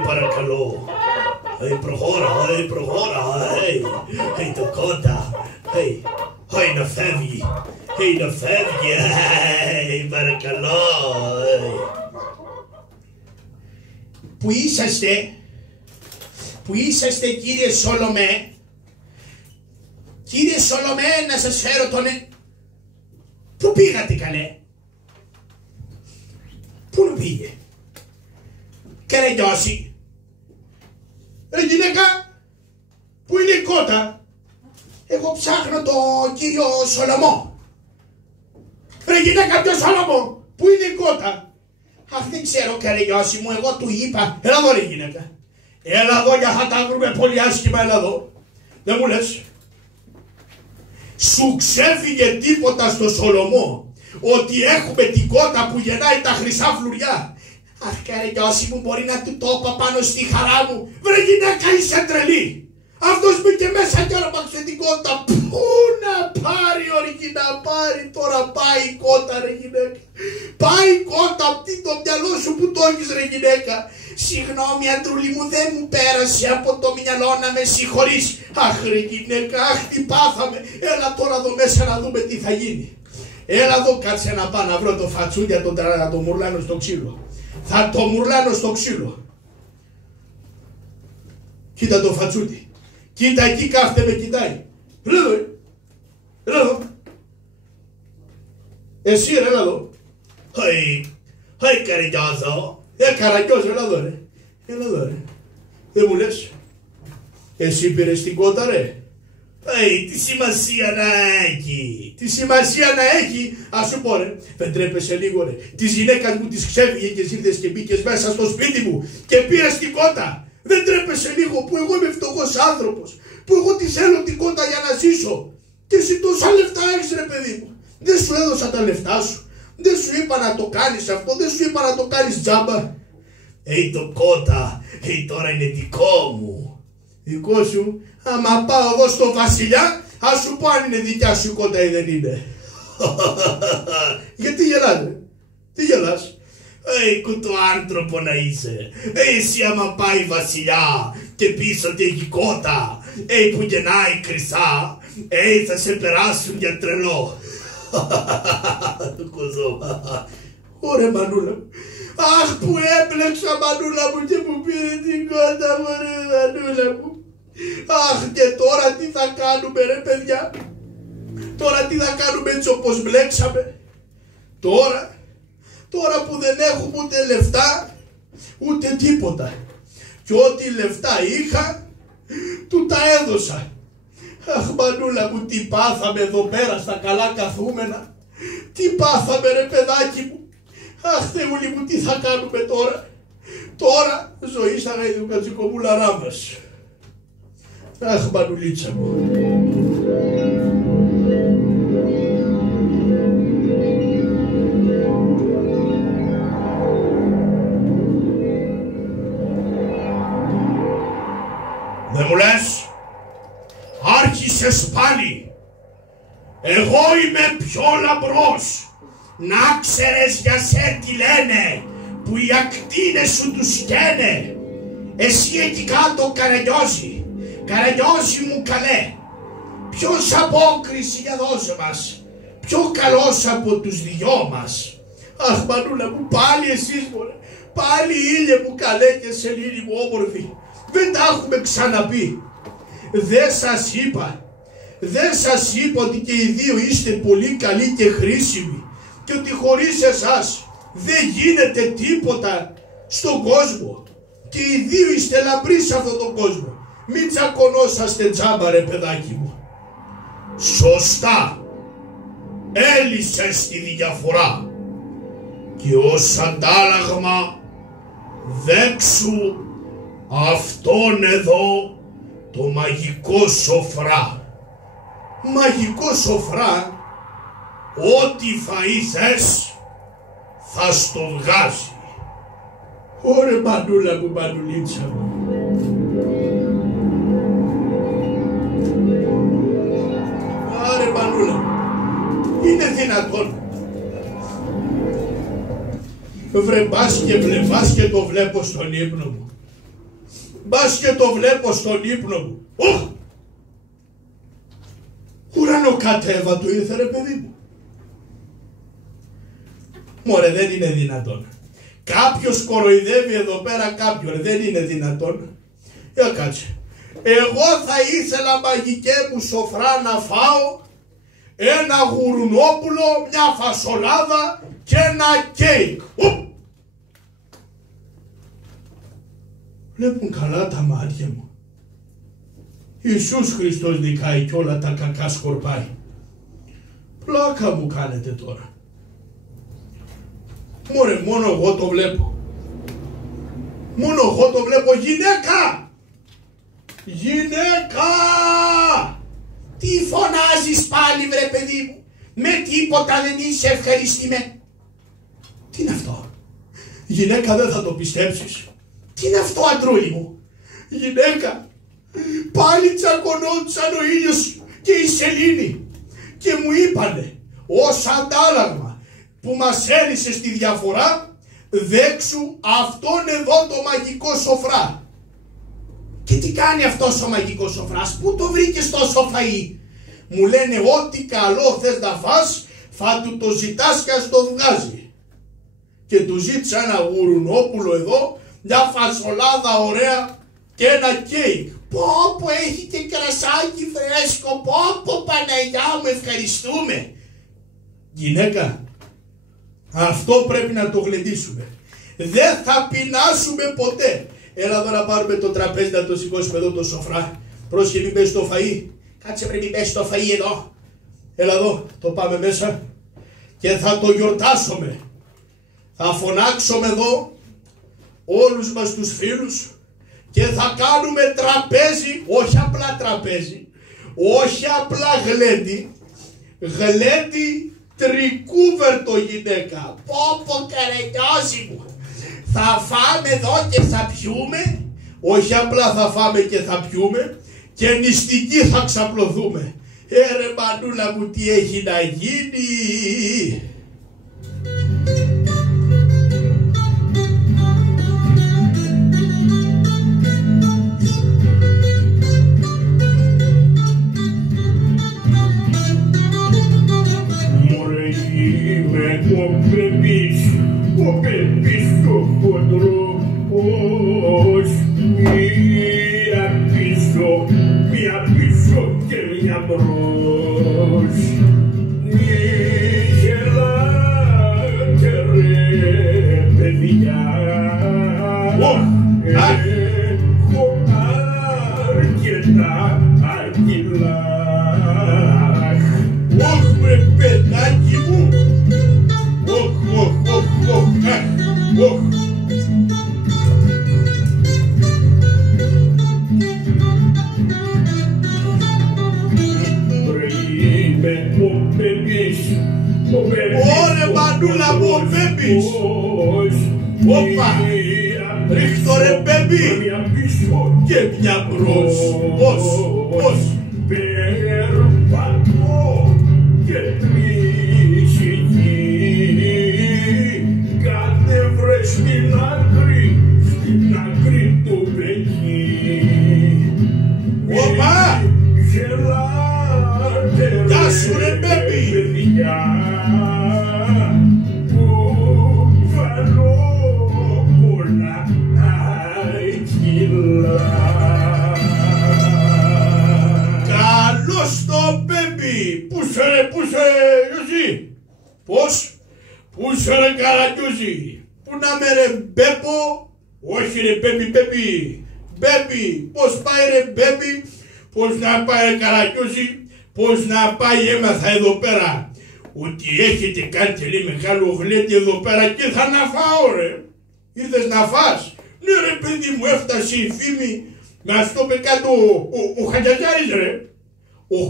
Παρακαλώ. προχώρα, προχώρα, το κότα, να φεύγει, να φεύγει, παρακαλώ. Πού είσαστε κύριε Σολομέ? Κύριε Σολομέ, να σας φέρω τον... Πού πήγατε καλέ? Πού πήγε? Καραγκιόζη. Ρε γυναίκα, πού είναι η κότα? Εγώ ψάχνω το κύριο Σολομό. Ρε γυναίκα, ποιο Σολομό? Πού είναι η κότα? Αχ, δεν ξέρω Καραγκιόζη μου, εγώ του είπα. Έλα εδώ ρε γυναίκα. Έλα εδώ, για θα τα βρούμε πολύ άσχημα, έλα εδώ. Δεν μου λες. Σου ξέφυγε τίποτα στο Σολομό ότι έχουμε την κότα που γεννάει τα χρυσά φλουριά? Αχ Καραγκιόζη μου, μπορεί να του το είπα πάνω στη χαρά μου. Βρε γυναίκα, είσαι τρελή. Αυτός μπήκε μέσα και άρπαξε την κότα. Πού να πάρει όρκη να πάρει? Τώρα πάει η κότα ρε γυναίκα. Πάει η κότα, απ' το μυαλό σου που το έχεις ρε γυναίκα. Συγγνώμη αντρούλη μου, δεν μου πέρασε από το μυαλό να με συγχωρείς. Αχ ρε γυναίκα, αχ τι πάθαμε. Έλα τώρα εδώ μέσα να δούμε τι θα γίνει. Έλα εδώ, κάτσε να πάω να βρω το φατσούλι να το μουρλάνω στο ξύλο. Θα το μουρλάνω στο ξύλο. Κοίτα το φατσούτι. Κοίτα εκεί, κάθεται με κοιτάει. Έλα εδώ, έλα εδώ. Εσύ ρε, έλα εδώ. Χαϊ Καραγκιόζο. Καραγκιόζο, έλα εδώ ρε. Έλα εδώ ρε. Δεν μου λες. Εσύ πήρες την κότα ρε. Τι σημασία να έχει. Τι σημασία να έχει. Ας σου πω ρε. Δεν τρέπεσαι λίγο ρε. Της γυναίκας μου της ξέφυγε και ήρθες και μπήκες μέσα στο σπίτι μου και πήρες την κότα. Δεν τρέπεσαι λίγο που εγώ είμαι φτωχός άνθρωπος, που εγώ τη θέλω την κότα για να ζήσω και εσύ τόσα λεφτά έχεις ρε παιδί μου? Δεν σου έδωσα τα λεφτά σου, δεν σου είπα να το κάνεις αυτό, δεν σου είπα να το κάνεις τζάμπα? Το κότα, τώρα είναι δικό μου. Δικό σου? Άμα πάω εγώ στο βασιλιά, ας σου πω αν είναι δικιά σου κότα ή δεν είναι. Γιατί γελάς ρε? Τι γελάς? Κουτοάνθρωπο να είσαι. Εσύ άμα πάει βασιλιά και πεις ότι έχει κότα που γεννάει χρυσά, θα σε περάσουν για τρελό. Ωραία μανούλα μου. Αχ που έπλεξα μανούλα μου και μου πήρε την κότα μου ρε μανούλα μου. Αχ και τώρα τι θα κάνουμε ρε παιδιά? Τώρα τι θα κάνουμε έτσι όπως μπλέξαμε? Τώρα που δεν έχουμε ούτε λεφτά, ούτε τίποτα. Και ό,τι λεφτά είχα, του τα έδωσα. Αχ μανούλα μου, τι πάθαμε εδώ πέρα στα καλά καθούμενα. Τι πάθαμε ρε παιδάκι μου. Αχ Θεούλη μου, τι θα κάνουμε τώρα? Τώρα ζωή σαν γαϊδουκατζικομούλαρά μας. Αχ μανουλίτσα μου. Δεν μου λες, άρχισες πάλι. Εγώ είμαι πιο λαμπρός. Να ξέρεις για σε τι λένε, που οι ακτίνες σου τους καίνε. Εσύ εκεί κάτω Καραγκιόζη, Καραγκιόζη μου καλέ. Ποιος απόκριση για δώσε μας, πιο καλός από τους δυο μας. Αχ μανούλα μου, πάλι εσείς μωρέ, πάλι ήλιε μου καλέ και σελήνη μου όμορφη. Δεν τα έχουμε ξαναπεί. Δεν σας είπα ότι και οι δύο είστε πολύ καλοί και χρήσιμοι και ότι χωρίς εσάς δεν γίνεται τίποτα στον κόσμο και οι δύο είστε λαμπροί σε αυτόν τον κόσμο. Μην τσακωνόσαστε τζάμπα ρε παιδάκι μου. Σωστά. Έλυσες τη διαφορά και ως αντάλλαγμα δέξου αυτόν εδώ το μαγικό σοφρά. Μαγικό σοφρά, ό,τι φαΐθες θα στο βγάζει. Ωρε μανούλα μου, μανουλίτσα μου. Άρε μανούλα μου, είναι δυνατόν? Βρε μπας και το βλέπω στον ύπνο μου. μπας και το βλέπω στον ύπνο μου. Οχ! Ουρανοκατέβατο ήρθε ρε παιδί μου. Μωρέ, δεν είναι δυνατόν. Κάποιος κοροϊδεύει εδώ πέρα κάποιον, δεν είναι δυνατόν. Για κάτσε. Εγώ θα ήθελα μαγικέ μου σοφρά να φάω ένα γουρουνόπουλο, μια φασολάδα και ένα κέικ. Βλέπουν καλά τα μάτια μου. Ιησούς Χριστός νικάει κι όλα τα κακά σκορπάει. Πλάκα μου κάνετε τώρα. Μωρέ, μόνο εγώ το βλέπω. Μόνο εγώ το βλέπω. Γυναίκα! Γυναίκα! Τι φωνάζεις πάλι βρε παιδί μου? Με τίποτα δεν είσαι ευχαριστημένο. Τι είναι αυτό? Γυναίκα, δεν θα το πιστέψεις. Τι είναι αυτό αντρούλη μου? Γυναίκα, πάλι τσακωνόντουσαν ο ήλιος και η σελήνη και μου είπανε ως αντάλλαγμα που μας έρισε στη διαφορά, δέξου αυτόν εδώ το μαγικό σοφρά. Και τι κάνει αυτός ο μαγικός σοφράς? Πού το βρήκες τόσο φαΐ? Μου λένε ό,τι καλό θες να φας θα του το ζητάς και ας το βγάζει. Και του ζήτησα ένα γουρουνόπουλο εδώ, μια φασολάδα ωραία και ένα κέικ. Πω έχει και κρασάκι φρέσκο, πω Παναγιά μου, ευχαριστούμε. Γυναίκα, αυτό πρέπει να το γλεντήσουμε. Δεν θα πεινάσουμε ποτέ. Έλα εδώ να πάρουμε το τραπέζι να το σηκώσουμε εδώ το σοφρά. Πρόσχε, μην πέσει το φαΐ. Κάτσε, πρέπει πέσει το φαΐ εδώ. Έλα εδώ, το πάμε μέσα και θα το γιορτάσουμε. Θα φωνάξουμε εδώ όλους μας τους φίλους και θα κάνουμε τραπέζι, όχι απλά τραπέζι, όχι απλά γλέντι, γλέντι τρικούβερτο γυναίκα. Πω καραγιόζη μου. Θα φάμε εδώ και θα πιούμε, όχι απλά θα φάμε και θα πιούμε, και νηστικοί θα ξαπλωθούμε. Ρε μανούλα μου, τι έχει να γίνει. Μωρέ, είμαι ο Πεπής το χοντρό, ως μία πίσω και μία μπρος. Μη γελάτε ρε παιδιά, έχω αρκετά αγκυλά. Ωχ βρε παιδάκι μου, ωχ. Ωρε μανούλα μου, ο Πέπης. Όπα, ρίχτω ρε Πέπη. Και μια μπρος. Πώς. Περπατώ και τρισική, κατέβρε στην άκρη του πεκί. Όπα. Γελάτε Γεια σου ρε Πέπη. παιδιά, που βάλω πολλά αγκυλά. Καλώς το Πέπη. Πούσε ρε Γιώζη. Πώς? Πούσε ρε Καραγκιόζη. Πού να με ρε Μπέπο? Όχι ρε Πέπη. Μπέπη, πώς πάει ρε Μπέπη? Πώς να πάει ρε Καραγκιόζη? Πώς να πάει? Έμαθα εδώ πέρα ότι έχετε κάνει τελεί μεγάλο γλέντι εδώ πέρα και θα να φάω ρε. Ήρθες να φας? Ναι ρε παιδί μου, έφτασε η φήμη. Να στο πει κάτω ο Χατζατζάρης ρε.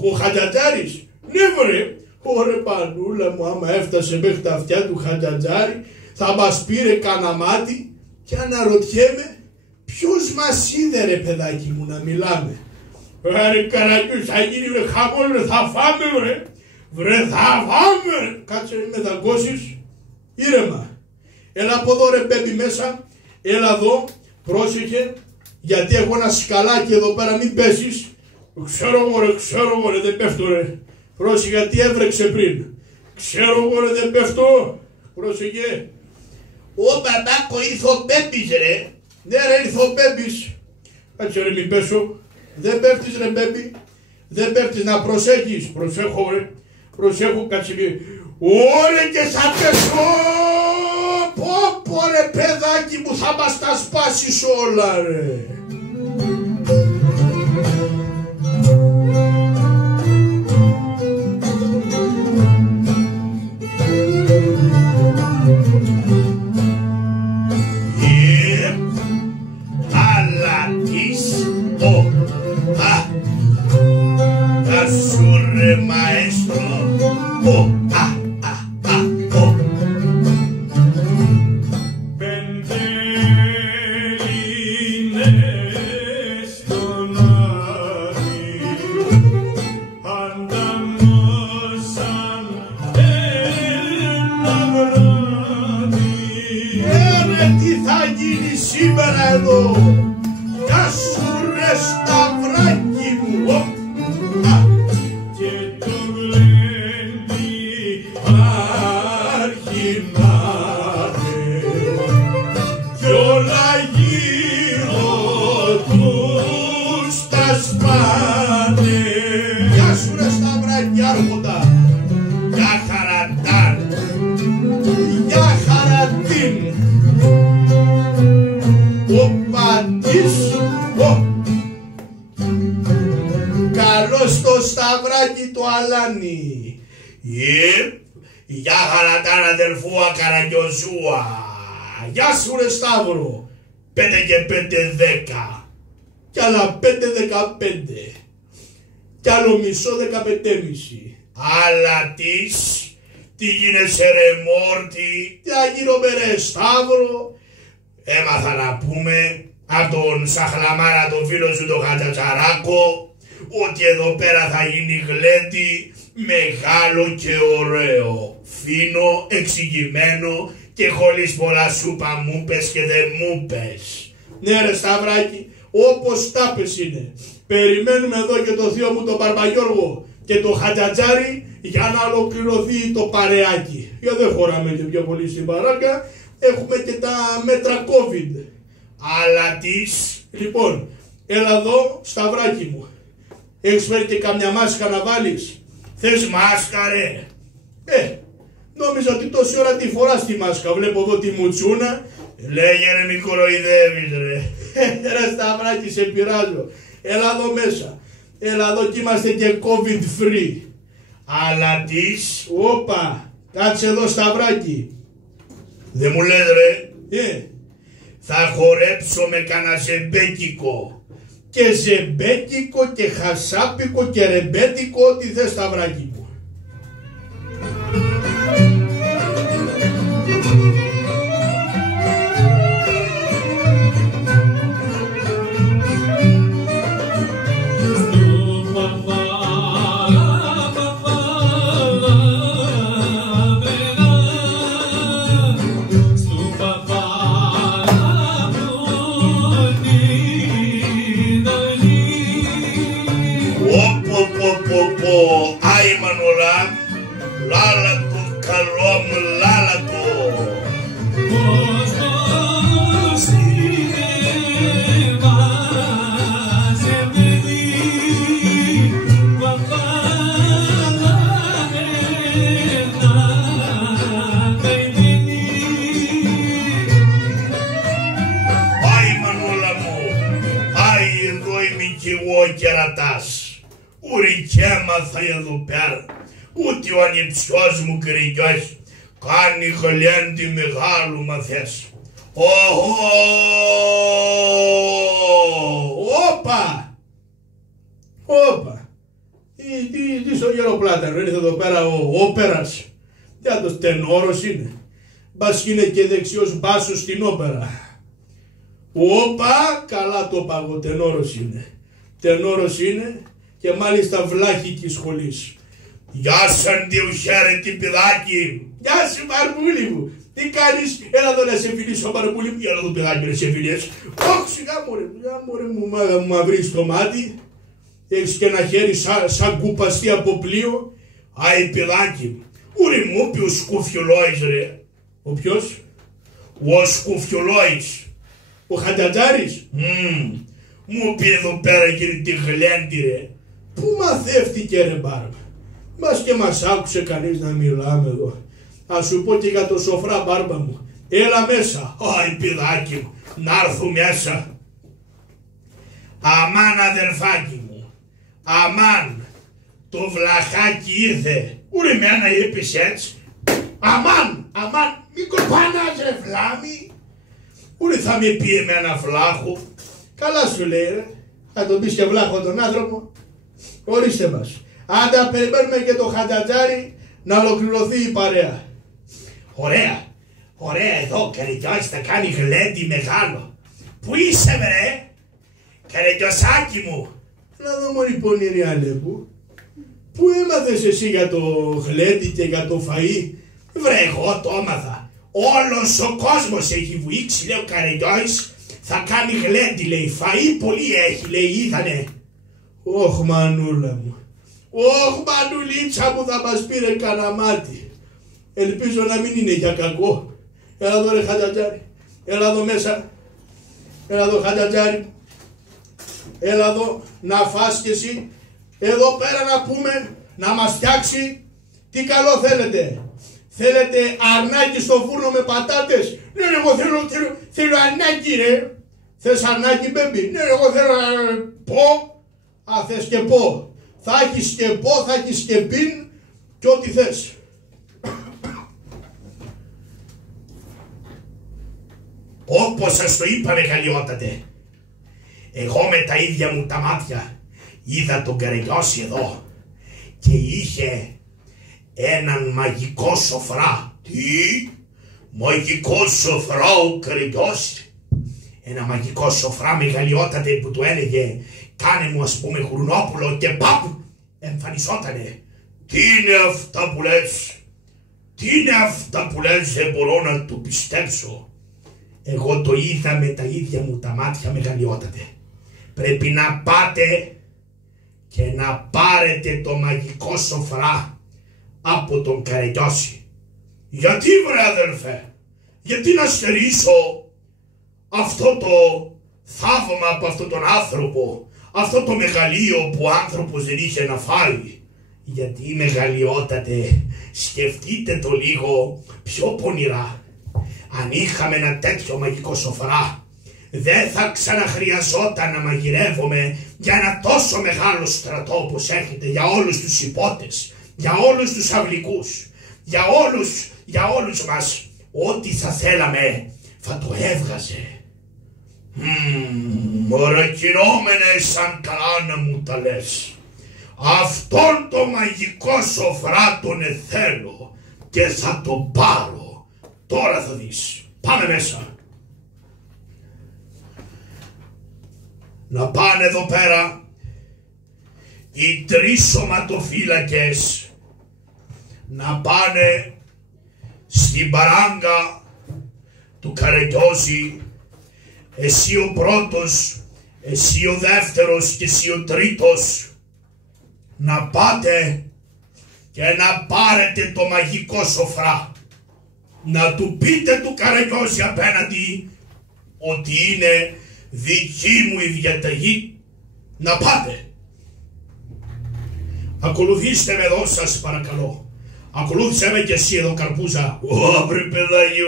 Ο Χατζατζάρης. Ναι βρε. Ωρε πανούλα μου, άμα έφτασε μέχρι τα αυτιά του Χατζατζάρη θα μας πήρε κανένα μάτι. Και αναρωτιέμαι ποιος μας είδε ρε παιδάκι μου να μιλάμε. Ρε Καραγκιόζη, θα γίνει ρε χαμός ρε, θα φάμε βρε. Βρε θα φάμε ρε. Κάτσε με δαγκώσεις. Ήρεμα. Έλα από εδώ ρε Μπέμπι μέσα. Έλα εδώ. Πρόσεχε. Γιατί έχω ένα σκαλάκι εδώ πέρα, μην πέσεις. Ξέρω εγώ ρε, δεν πέφτω ρε. Πρόσεχε γιατί έβρεξε πριν. Ξέρω εγώ ρε, δεν πέφτω. Πρόσεχε. Ω μπαμπάκο, ήρθε ο Μπέμπης ρε. Ναι ρε, ήρθε ο Μπέμπης. Κάτσε ρε, μην πέσω. Δεν πέφτεις ρε Μπέμπη. Δεν πέφτεις, να προσέχεις. Προσέχω ρε. Προσέχω, κάτσε και... Ωρε και θα πέσω. Πω ρε παιδάκι μου, θα μας τα σπάσεις όλα ρε. Καλώς το Σταυράκι το αλάνι. Γεια χαρατάν αδερφούα Καραγκιόζουα. Γεια σου ρε Σταύρο. 5 και 5 10. Κι άλλα 5 15. Κι άλλο μισό 15,5. Αλλά τι γίνεσαι ρε Μόρτι. Τι αγίνομαι ρε Σταύρο. Έμαθα να πούμε από τον Σαχλαμάρα τον φίλο σου τον Χατζατσαράκο ότι εδώ πέρα θα γίνει γλέντι μεγάλο και ωραίο, φίνο, εξηγημένο και χωρίς πολλά σούπα μου πες και δεν μου πες. Ναι ρε Σταυράκι, όπως τάπες είναι. Περιμένουμε εδώ και το θείο μου τον Μπαρμπαγιώργο και το Χατζατζάρι για να ολοκληρωθεί το παρεάκι. Γιατί δεν χωράμε και πιο πολύ στην παράκα, έχουμε και τα μέτρα COVID. Αλλά λοιπόν, έλα εδώ Σταυράκι μου. Έχεις φέρει και καμιά μάσκα να βάλεις. Θες μάσκα ρε. Νόμιζα ότι τόση ώρα τη φοράς τη μάσκα. Βλέπω εδώ τη μουτσούνα. Λέγε ρε μη κοροϊδεύεις ρε. Ρε Σταυράκι σε πειράζω. Έλα εδώ μέσα. Έλα εδώ και είμαστε και COVID free. Αλλά όπα. Κάτσε εδώ Σταυράκι. Δεν μου λες ρε. Θα χορέψω με κανένα ζεμπέκικο. Και ζεμπέκικο και χασάπικο και ρεμπέτικο, ό,τι θες Σταυράκι μου. Άι Μανολά, λάλατο, καλό μου λάλατο. Κόσμος είναι μαζεμένη, παπάλα ένα καημένη. Άι Μανολά μου, άι εδώ είμαι κι εγώ κερατάς. Ουρι και έμαθα εδώ πέρα, ούτε ο ανιψιός μου κρυγιός κάνει γλέντι μεγάλου μαθές. Όπα! Όπα! Τι στο γεροπλάτανο, ήρθε εδώ πέρα ο όπερας. Τι άλλος τενόρος είναι. Μπας είναι και δεξιός μπάσος στην όπερα. Όπα! Καλά το παγω, τενόρος είναι. Τενόρος είναι. Και μάλιστα βλάχικη σχολής. Γεια σου αντιουχαίρετη παιδάκι. Γεια σου Μπαρμπούλη μου. Τι κάνεις, έλα εδώ να σε φιλήσω παραπολί, έλα εδώ παιδάκι να σε φιλίες. Όχι σιγά μωρέ μου μαυρείς το μάτι. Έχεις και ένα χέρι σαν κουπαστή από πλοίο. Άι παιδάκι μου. Ουρε μου πει ο Σκουφιολόης ρε. Ο ποιος? Ο Σκουφιολόης. Ο Χατζατζάρης. Μου πει εδώ πέρα κύριε τη γλέντη ρε. Πού μαθεύτηκε ρε Μπάρμπα. Μας και μας άκουσε κανείς να μιλάμε εδώ. Θα σου πω και για το σοφρά Μπάρμπα μου. Έλα μέσα. Άι παιδάκι μου. Να έρθω μέσα. Αμάν αδερφάκι μου. Αμάν. Το βλαχάκι ήρθε. Ουρε μένα είπες έτσι. Αμάν. Μη κοπάνας ρε φλάμι. Ουρε θα με πει εμένα βλάχο. Καλά σου λέει ρε. Θα τον πεις και βλάχο τον άνθρωπο. Ορίστε μας. Άντα περιμένουμε και το Χατζατζάρι να ολοκληρωθεί η παρέα. Ωραία εδώ Καραγκιόζης θα κάνει γλέντι μεγάλο. Πού είσαι βρε Καραγκιόζάκι μου. Να δω μωρή πονηρή Αλέπου. Πού έμαθες εσύ για το γλέντι και για το φαΐ. Βρε εγώ το έμαθα. Όλος ο κόσμος έχει βουήξει λέει ο Καραγκιόζης. Θα κάνει γλέντι λέει. Φαΐ πολύ έχει λέει είδανε. Όχ μανούλα μου. Όχ μανουλίτσα μου θα μας πήρε κανένα μάτι. Ελπίζω να μην είναι για κακό. Έλα εδώ ρε Χατζατζάρι. Έλα εδώ μέσα. Έλα εδώ Χατζατζάρι. Έλα εδώ να φας κι εσύ. Εδώ πέρα να πούμε να μας φτιάξει. Τι καλό θέλετε. Θέλετε αρνάκι στο φούρνο με πατάτες. Ναι εγώ θέλω αρνάκι ρε. Θες αρνάκι μπέμπι. Ναι εγώ θέλω πω. Α θες και πω. Θα έχεις και πω, θα έχεις και πιν και ό,τι θες. Όπως σας το είπα μεγαλειότατε, εγώ με τα ίδια μου τα μάτια είδα τον Καραγκιόζη εδώ και είχε έναν μαγικό σοφρά. Τι? Μαγικό σοφρά ο Καραγκιόζη. Ένα μαγικό σοφρά μεγαλειότατε που του έλεγε κάνε μου ας πούμε γουρνόπουλο και παπ εμφανισότανε. Τι είναι αυτά που λες? Τι είναι αυτά που λες? Δεν μπορώ να το πιστέψω. Εγώ το είδα με τα ίδια μου τα μάτια μεγαλειότατε. Πρέπει να πάτε και να πάρετε το μαγικό σοφρά από τον Καραγκιόζη. Γιατί βρε αδελφέ? Γιατί να στερήσω αυτό το θαύμα από αυτόν τον άνθρωπο, αυτό το μεγαλείο που ο άνθρωπος δεν είχε να φάει? Γιατί μεγαλειότατε, σκεφτείτε το λίγο πιο πονηρά. Αν είχαμε ένα τέτοιο μαγικό σοφρά, δεν θα ξαναχρειαζόταν να μαγειρεύουμε για ένα τόσο μεγάλο στρατό όπως έχετε, για όλους τους υπότες, για όλους τους αυλικούς, για όλους μας. Ό,τι θα θέλαμε θα το έβγαζε. Μωρακινόμενε σαν καλά να μου τα λες. Αυτόν το μαγικό σοφρά τον εθέλω και θα τον πάρω. Τώρα θα δεις. Πάμε μέσα. Να πάνε εδώ πέρα οι 3 σωματοφύλακες, να πάνε στην παράγκα του Καραγκιόζη. Εσύ ο πρώτος, εσύ ο δεύτερος και εσύ ο τρίτος. Να πάτε και να πάρετε το μαγικό σοφρά. Να του πείτε του Καραγκιόζη απέναντι ότι είναι δική μου η διαταγή. Να πάτε. Ακολουθήστε με εδώ σας παρακαλώ. Ακολούθησε με και εσύ εδώ Καρπούζα. Βρε παιδάκι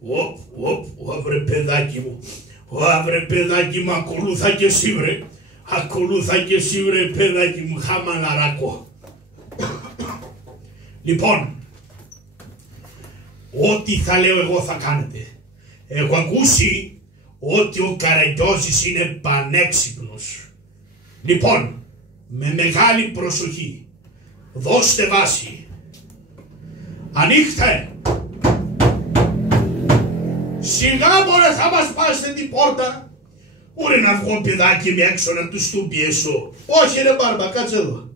μου. Βρε παιδάκι μου. Βρε παιδάκι μου, ακολούθα και εσύ βρε. Ακολούθα και εσύ βρε παιδάκι μου. Χαμαλαράκο. Λοιπόν, ό,τι θα λέω εγώ θα κάνετε. Έχω ακούσει ότι ο Καραγκιόζης είναι πανέξυπνος. Λοιπόν, με μεγάλη προσοχή, δώστε βάση. Ανοίχτε. Σιγά μωρέ θα μας πάσετε την πόρτα. Ούρε να βγω παιδάκι με έξω να τους του πιέσω. Όχι ρε Μπάρμπα, κάτσε εδώ.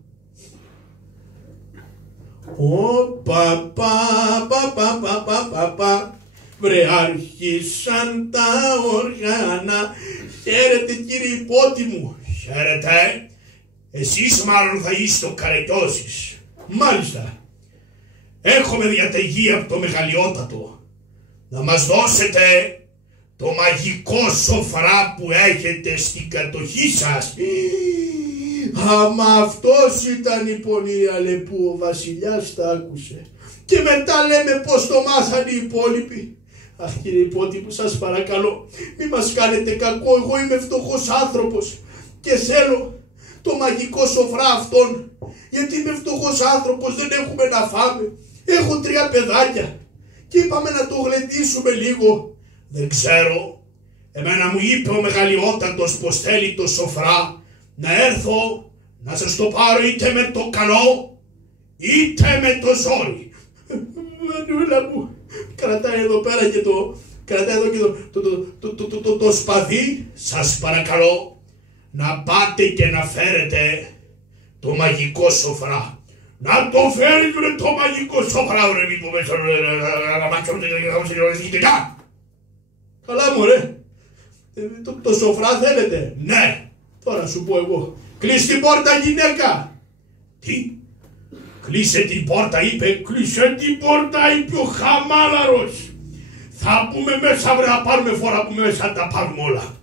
Παπα, βρε άρχισαν τα όργανα. Χαίρετε κύριε υπότιμου. Χαίρετε. Εσείς μάλλον θα είστε ο Καραγκιόζης. Μάλιστα. Έχουμε διαταγή από το μεγαλειότατο να μας δώσετε το μαγικό σοφρά που έχετε στην κατοχή σας. Άμα αυτός ήταν η πονηρία που ο βασιλιάς τα άκουσε. Και μετά λέμε πως το μάθανε οι υπόλοιποι. Αχ κύριε υπότιμου, σας παρακαλώ, μη μας κάνετε κακό. Εγώ είμαι φτωχός άνθρωπος και θέλω το μαγικό σοφρά αυτόν. Γιατί είμαι φτωχός άνθρωπος, δεν έχουμε να φάμε. Έχω 3 παιδάκια και είπαμε να το γλεντήσουμε λίγο. Δεν ξέρω. Εμένα μου είπε ο μεγαλειότατος πως θέλει το σοφρά να έρθω να σας το πάρω είτε με το καλό είτε με το ζόρι. Μανούλα μου, κρατάει εδώ πέρα και το σπαθί. Σας παρακαλώ να πάτε και να φέρετε το μαγικό σοφρά. Να το φέρεις με το μαγικό σοφρά, ρε μη πω μέσα να καλά μωρέ. Το σοφρά θέλετε? Ναι. Τώρα σου πω εγώ. Κλείς την πόρτα γυναίκα. Τι? Κλείσε την πόρτα είπε. Κλείσε την πόρτα είπε ο χαμάλαρος. Θα πούμε μέσα βρε να πάρουμε φορά που μέσα τα πάρουμε όλα.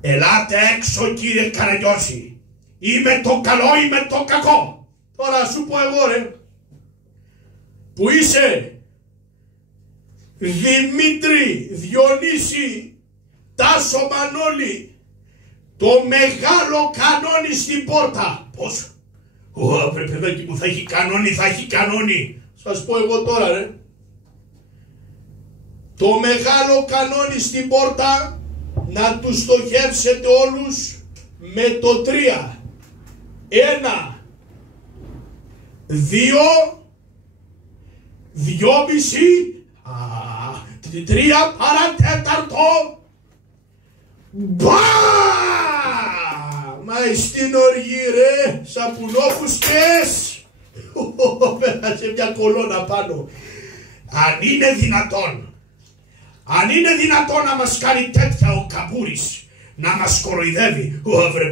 Ελάτε έξω κύριε Καραγκιόζη. Είμαι το καλό είμαι το κακό. Τώρα σου πω εγώ ρε. Που είσαι? Δημήτρη, Διονύση, Τάσο Μανώλη, το μεγάλο κανόνι στην πόρτα. Πώς? Βρε παιδάκι μου, θα έχει κανόνι, θα έχει κανόνι. Σας πω εγώ τώρα ρε. Το μεγάλο κανόνι στην πόρτα να τους στοχεύσετε όλους με το 3. 1, 2, 2,5, 3 παρατέταρτο. Μπα! Μα στην οργή ρε, σαπουνόφουσκες. Πέρασε μια κολόνα πάνω. Αν είναι δυνατόν να μας κάνει τέτοια ο Καμπούρης, να μας κοροϊδεύει. Βρε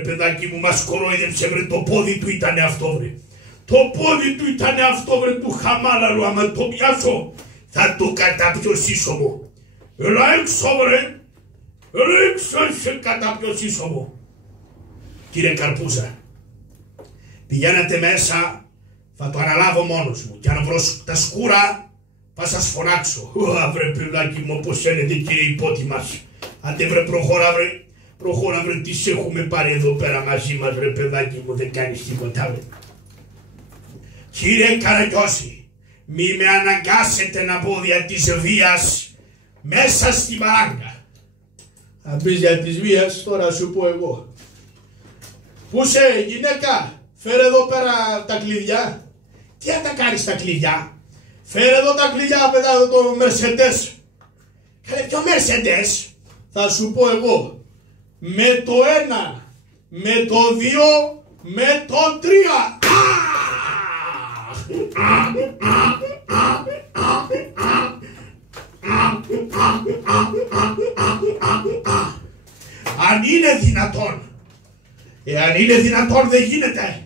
παιδάκι μου, μας κοροϊδεύσε βρε, το πόδι του ήτανε αυτό βρε. Το πόδι του ήτανε αυτό βρε του χαμάλαρου, άμα το πιάσω θα το καταπιωσίσω μου. Έλα έξω βρε, ρίξω σε καταπιωσίσω μου. Κύριε Καρπούζα, πηγαίνετε μέσα, θα το αναλάβω μόνος μου και αν βρω τα σκούρα θα σας φωνάξω. Βρε παιδάκι μου, όπως ένετε κύριε υπότιμας. Άντε βρε προχώρα βρε, τις έχουμε πάρει εδώ πέρα μαζί μας βρε παιδάκι μου, δεν κάνεις τίποτα βρε. Κύριε Καραγκιόζη, μη με αναγκάσετε να μπω δια της βίας μέσα στη μαράγκα. Αν πεις για της βίας, τώρα σου πω εγώ. Πού σε γυναίκα, φέρε εδώ πέρα τα κλειδιά. Τι θα τα κάνεις τα κλειδιά? Φέρε εδώ τα κλειδιά παιδά, το Mercedes. Καλέ ποιο Mercedes? Θα σου πω εγώ. Με το 1, με το 2, με το 3. Αν είναι δυνατόν. Εάν είναι δυνατόν δεν γίνεται.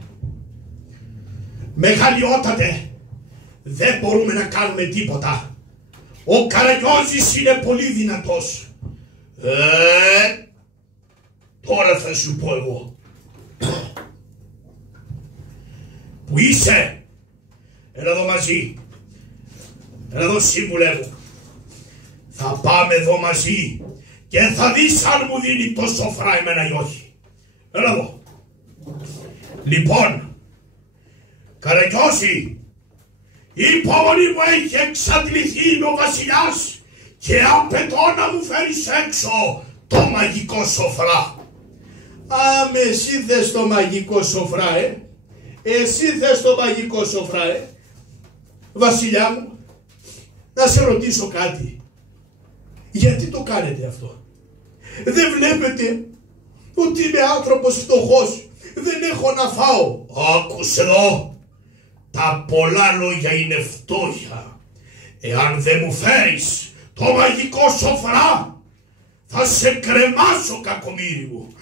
Μεγαλειότατε, δεν μπορούμε να κάνουμε τίποτα. Ο Καραγκιόζης είναι πολύ δυνατός. Τώρα θα σου πω εγώ. Που είσαι? Έλα εδώ μαζί. Έλα εδώ σύμβουλε μου. Θα πάμε εδώ μαζί και θα δεις αν μου δίνει το σοφρά εμένα ή όχι. Έλα εδώ. Λοιπόν, Καραγκιόζη, η υπομονή μου έχει εξαντληθεί με ο βασιλιάς και απαιτώ να μου φέρεις έξω το μαγικό σοφρά. Άμε εσύ θες το μαγικό σοφρά εσύ θες το μαγικό σοφρά Βασιλιά μου, να σε ρωτήσω κάτι. Γιατί το κάνετε αυτό? Δεν βλέπετε ότι είμαι άνθρωπος φτωχός? δεν έχω να φάω. Άκουσε εδώ, τα πολλά λόγια είναι φτώχεια. Εάν δεν μου φέρεις το μαγικό σοφρά, θα σε κρεμάσω, κακομοίρη μου.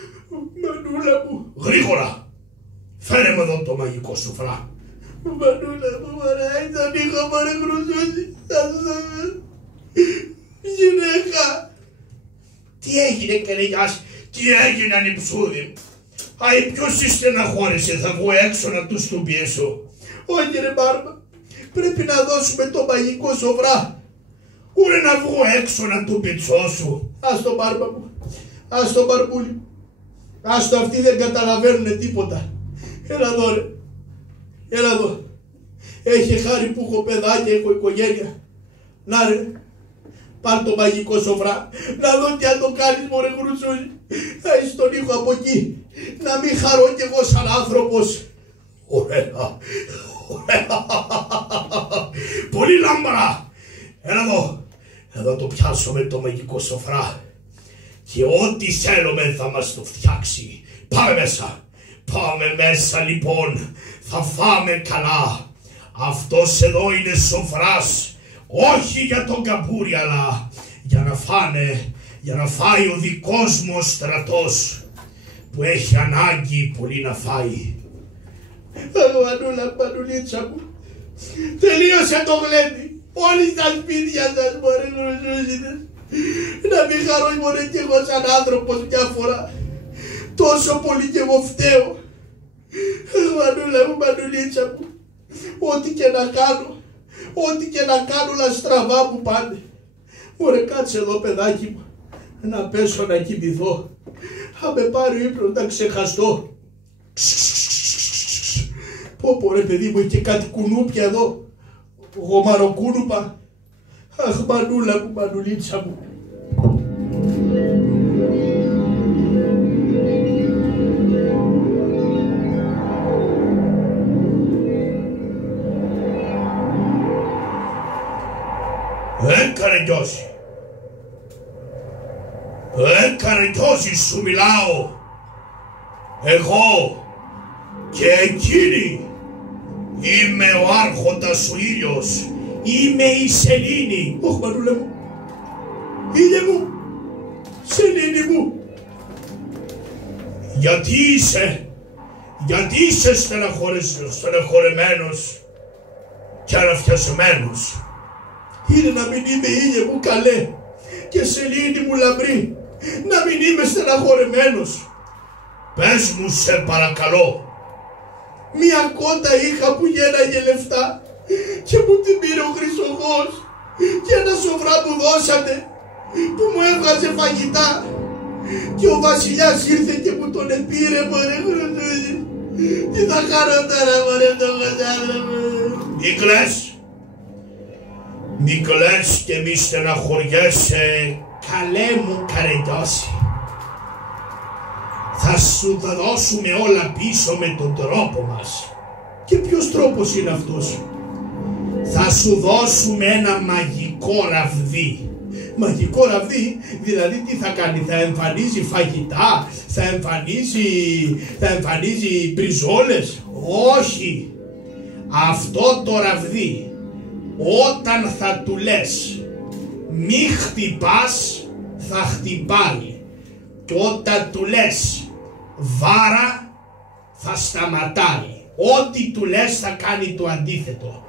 Μανούλα μου. Γρήγορα, φέρε με εδώ το μαγικό σοφρά. Μανούλα μου, μωρέ, τον είχα παρεγρουσώσει. Γυναίκα. Τι έγινε, Καρεγιάς, τι έγινε, ανιψούδη. Αι, ποιος στεναχώρησε, θα βγω έξω να τους του πιέσω. Όχι ρε Μπάρμπα, πρέπει να δώσουμε το μαγικό σοφρά. Ούρε να βγω έξω να του πιτσώσω. Ας το Μπάρμπα μου, ας το Μπαρμπούλι μου. Ας το, αυτοί δεν καταλαβαίνουνε τίποτα. Έλα εδώ ρε, έλα εδώ. Έχει χάρη που έχω παιδάκια, έχω οικογένεια. Να ρε, πάρ' το μαγικό σοφρά, να δω τι αν το κάνεις μωρέ γρουσούζι. Θα είσαι τον ήχο από εκεί, να μην χαρώ κι εγώ σαν άνθρωπος. Ωραία, ωραία, πολύ λάμπαρα. Έλα εδώ, εδώ το πιάσω με το μαγικό σοφρά και ό,τι θέλουμε θα μας το φτιάξει. Πάμε μέσα, πάμε μέσα λοιπόν, θα φάμε καλά. Αυτός εδώ είναι σοφράς, όχι για τον καμπούρι αλλά για να φάνε, για να φάει ο δικός μου στρατός που έχει ανάγκη πολύ να φάει. Μανούλα, μανουλίτσα μου, τελείωσε το γλέντι. Όλοι στα σπίτια σας μωρέ γρουσούζιδες. Να μην χαρώ μωρέ κι εγώ σαν άνθρωπος μια φορά. Τόσο πολύ κι εγώ φταίω. Μανούλα μου, μανουλίτσα μου, ό,τι και να κάνω, ό,τι και να κάνω όλα στραβά μου πάνε. Μωρέ κάτσε εδώ παιδάκι μου, να πέσω να κοιμηθώ. Θα με πάρει ο ύπνος να ξεχαστώ. Πω ρε παιδί μου, και κάτι κουνούπια εδώ, γομαροκούνουπα. Αχ μανούλα μου, μανουλίτσα μου. Καραγκιόζη, Καραγκιόζη σου μιλάω. Εγώ και εκείνη. Είμαι ο άρχοντας ο ήλιος. Είμαι η σελήνη. Ωχ μανούλα μου, ήλιε μου, σελήνη μου. Γιατί είσαι στεναχωρεμένος και αναφιασμένος. Είναι να μην είμαι ήλιε μου καλέ και σελήνη μου λαμπρή, να μην είμαι στεναχωρεμένος. Πες μου σε παρακαλώ. Μια κότα είχα που γέναγε λεφτά και μου την πήρε ο Χρυσοχός και ένα σοφρά που δώσατε που μου έβγαζε φαγητά και ο βασιλιάς ήρθε και μου τον επήρε μωρέ Χρυσούζη. Τι θα κάνω τώρα μωρέ το κοντάδρομο. Μη κλαις, μη κλαις και μη στεναχωριέσαι καλέ μου Καραγκιόζη. Θα σου τα δώσουμε όλα πίσω με τον τρόπο μας. Και ποιος τρόπος είναι αυτός? Θα σου δώσουμε ένα μαγικό ραβδί. Μαγικό ραβδί, δηλαδή τι θα κάνει? Θα εμφανίζει φαγητά, θα εμφανίζει μπριζόλες? Όχι. Αυτό το ραβδί, όταν θα του λες μη χτυπάς, θα χτυπάει. Και όταν του λες βάρα, θα σταματάει. Ό,τι του λες θα κάνει το αντίθετο.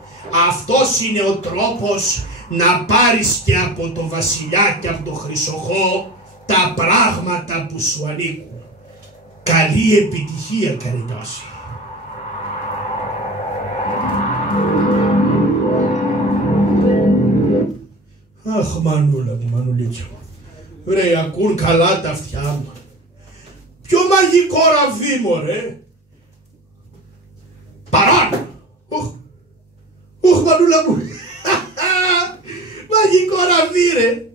Αυτός είναι ο τρόπος να πάρεις και από το βασιλιά και από το Χρυσοχό τα πράγματα που σου ανήκουν. Καλή επιτυχία Καραγκιόζη. Αχ μανούλα μου, μανουλίτσα μου. Βρε, ακούν καλά τα αυτιά μου. Ποιο μαγικό ραβδί μωρέ. Παρόν. Οχ μανούλα μου. Μαγικό ραβδί ρε.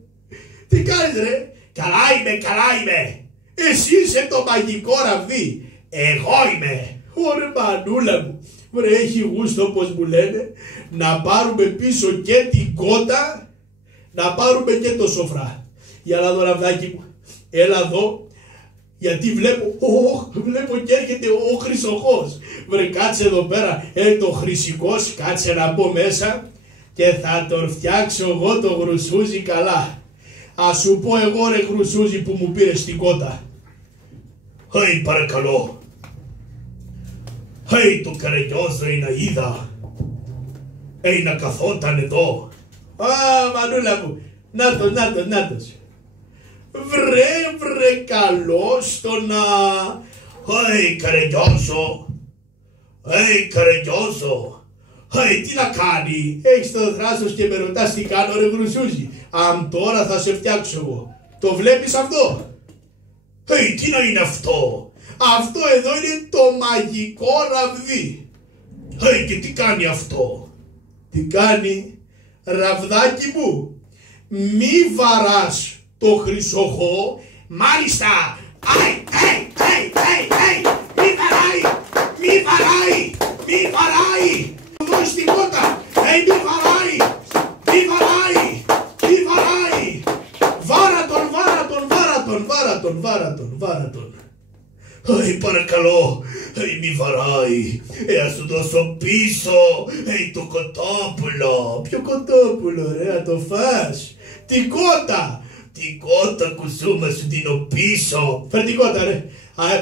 Τι κάνεις ρε? Καλά είμαι. Εσύ είσαι το μαγικό ραβδί. Εγώ είμαι. Ωρε μανούλα μου. Βρε, έχει γούστο όπως μου λένε. Να πάρουμε πίσω και την κότα, να πάρουμε και το σοφρά. Για να δω ραβδάκι μου. Έλα εδώ. Γιατί βλέπω και έρχεται ο Χρυσοχός. Βρε κάτσε εδώ πέρα, το Χρυσικός, κάτσε να μπω μέσα και θα τον φτιάξω εγώ το Γρουσούζι καλά. Ας σου πω εγώ ρε Γρουσούζι που μου πήρες την κότα. Χαϊ παρακαλώ. Χαϊ το Καραγκιόζο να είδα. Να καθόταν εδώ. Α, μανούλα μου. Νάτος. Βρε καλώς το να. Χαϊ Καραγκιόζο. Χαϊ τι να κάνει. Έχεις το θράσος και με ρωτάς τι κάνω ρε Γρουσούζι. Τώρα θα σε φτιάξω εγώ. Το βλέπεις αυτό. Τι να είναι αυτό. Αυτό εδώ είναι το μαγικό ραβδί. Και τι κάνει αυτό. Τι κάνει. Ραβδάκι μου. Μη βαράς το Χρυσοχό. Μάλιστα. Μη βαράει. Δώσε την κότα. Μη βαράει. Βάρα τον. Παρακαλώ, μη βαράει. Ας σου δώσω πίσω το κοτόπουλο. Ποιο κοτόπουλο ρε, να το φας. Την κότα κουσούμα σου δίνω πίσω. Φέρ την κότα ρε.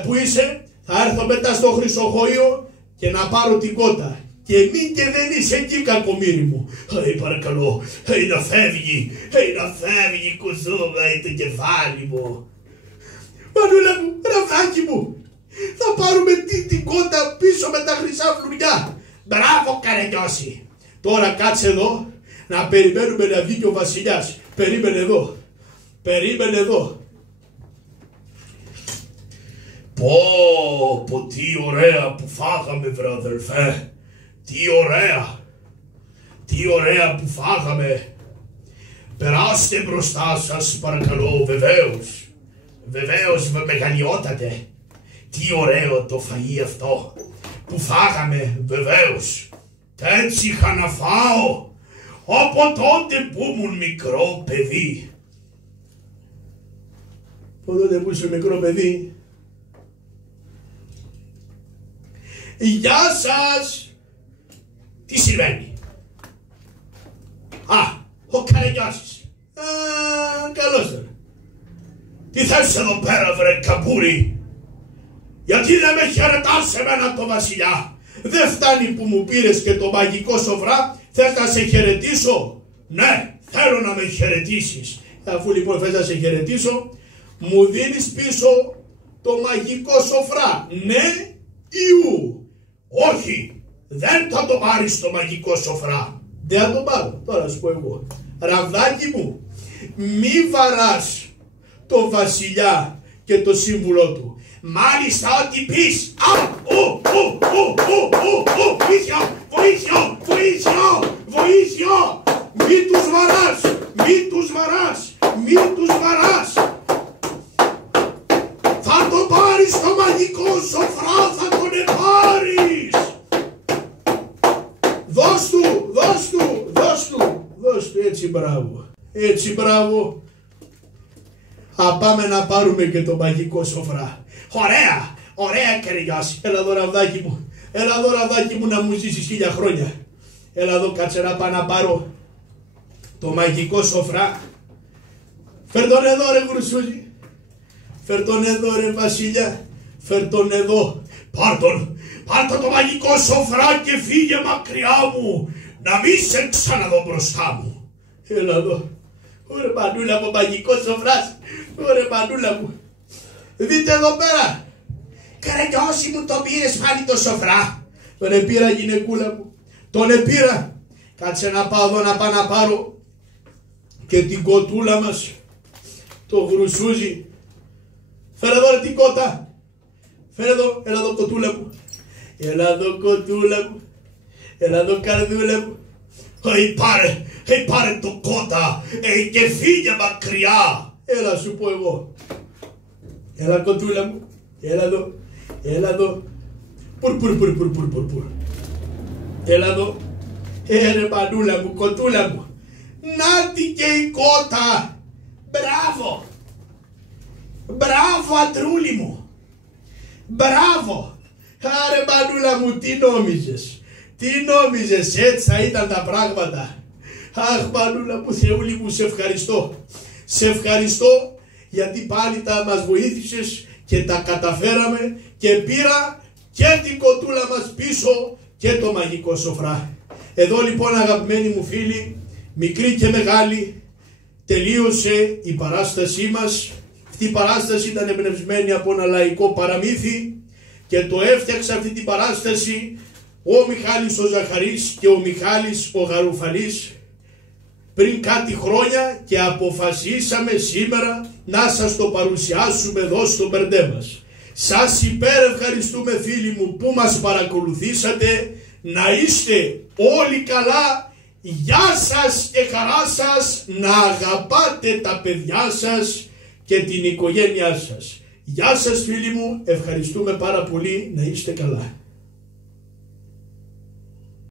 Πού είσαι, θα έρθω μετά στο Χρυσοχοείο και να πάρω την κότα. Και μην και δεν είσαι εκεί κακομοίρη μου. Παρακαλώ, να φεύγει κουσούμα το κεφάλι μου. Μανούλα μου, ραβδάκι μου, θα πάρουμε την κότα πίσω με τα χρυσά φλουριά. Μπράβο Καραγκιόζη. Τώρα κάτσε εδώ να περιμένουμε να βγει και ο βασιλιάς. Περίμενε εδώ. Πω, τι ωραία που φάγαμε βρε αδελφέ. Τι ωραία που φάγαμε. Περάστε μπροστά σας παρακαλώ, βεβαίως μεγαλειότατε. Τι ωραίο το φαΐ αυτό που φάγαμε, βεβαίως. Έτσι είχα να φάω από τότε που ήμουν μικρό παιδί. Από τότε που είσαι μικρό παιδί. Γεια σας. Τι συμβαίνει. Ο Καραγκιόζης. Καλώς τώρα. Τι θες εδώ πέρα βρε καμπούρι. Γιατί δεν με χαιρετάς εμένα το βασιλιά. Δεν φτάνει που μου πήρες και το μαγικό σοφρά. Θες να σε χαιρετήσω. Ναι, θέλω να με χαιρετήσεις. Αφού λοιπόν θες να σε χαιρετήσω, μου δίνεις πίσω το μαγικό σοφρά. Ναι ή ου. Όχι, δεν θα το πάρεις το μαγικό σοφρά. Δεν θα το πάρω, τώρα σου πω εγώ. Ραβδάκι μου, μη βαράς το βασιλιά και το σύμβουλό του. Μάλιστα ό,τι πεις. Βοήθεια. Μη τους βαράς. Θα το πάρεις το μαγικό σοφρά, θα τον πάρεις. Δώσ' του, έτσι μπράβο. Πάμε να πάρουμε και το μαγικό σοφρά. Ωραία Καραγκιόζη. Έλα εδώ ραβδάκι μου να μου ζήσεις 1000 χρόνια. Έλα εδώ κάτσε να πάω να πάρω το μαγικό σοφρά. Φέρ τον εδώ ρε Γρουσούζι. Φέρ τον εδώ ρε βασιλιά. Φέρ τον εδώ. Πάρ' το μαγικό σοφρά και φύγε μακριά μου. Να μην σε ξαναδώ μπροστά μου. Έλα εδώ. Ωραία μανούλα μου, μαγικό σοφράς. Ωραία μανούλα μου. Δείτε εδώ πέρα. Καραγκιόζη μου, το πήρες πάλι το σοφρά. Τον επήρα γυναικούλα μου. Τον επήρα. Κάτσε να πάω εδώ να πάω να πάρω και την κοτούλα μας. Το Γρουσούζι. Φέρε εδώ ρε την κότα. Φέρε εδώ, έλα εδώ κοτούλα μου. Έλα εδώ κοτούλα μου. Έλα εδώ καρδούλα μου. Πάρε το κότα και φύγε μακριά. Έλα σου πω εγώ. Έλα κοτούλα μου. Έλα εδώ. Πουρ. Έλα εδώ. Ρε μανούλα μου, κοτούλα μου. 'Νάτι και η κότα. Μπράβο. Μπράβο Αντρούλη μου. Μπράβο. Άρε Μανούλα μου, τι νόμιζες. Τι νόμιζες, έτσι θα ήταν τα πράγματα. Αχ Μανούλα μου, Θεούλη μου, σε ευχαριστώ. Σε ευχαριστώ γιατί πάλι μας βοήθησες και τα καταφέραμε και πήρα και την κοτούλα μας πίσω και το μαγικό σοφρά. Εδώ λοιπόν αγαπημένοι μου φίλοι, μικροί και μεγάλοι, τελείωσε η παράστασή μας. Αυτή η παράσταση ήταν εμπνευσμένη από ένα λαϊκό παραμύθι και το έφτιαξα αυτή την παράσταση ο Μιχάλης ο Ζαχαρής και ο Μιχάλης ο Γαρουφαλής πριν κάτι χρόνια και αποφασίσαμε σήμερα να σας το παρουσιάσουμε εδώ στο μπερντέ μας. Σας υπερευχαριστούμε φίλοι μου που μας παρακολουθήσατε. Να είστε όλοι καλά. Γεια σας και χαρά σας. Να αγαπάτε τα παιδιά σας και την οικογένειά σας. Γεια σας φίλοι μου. Ευχαριστούμε πάρα πολύ. Να είστε καλά.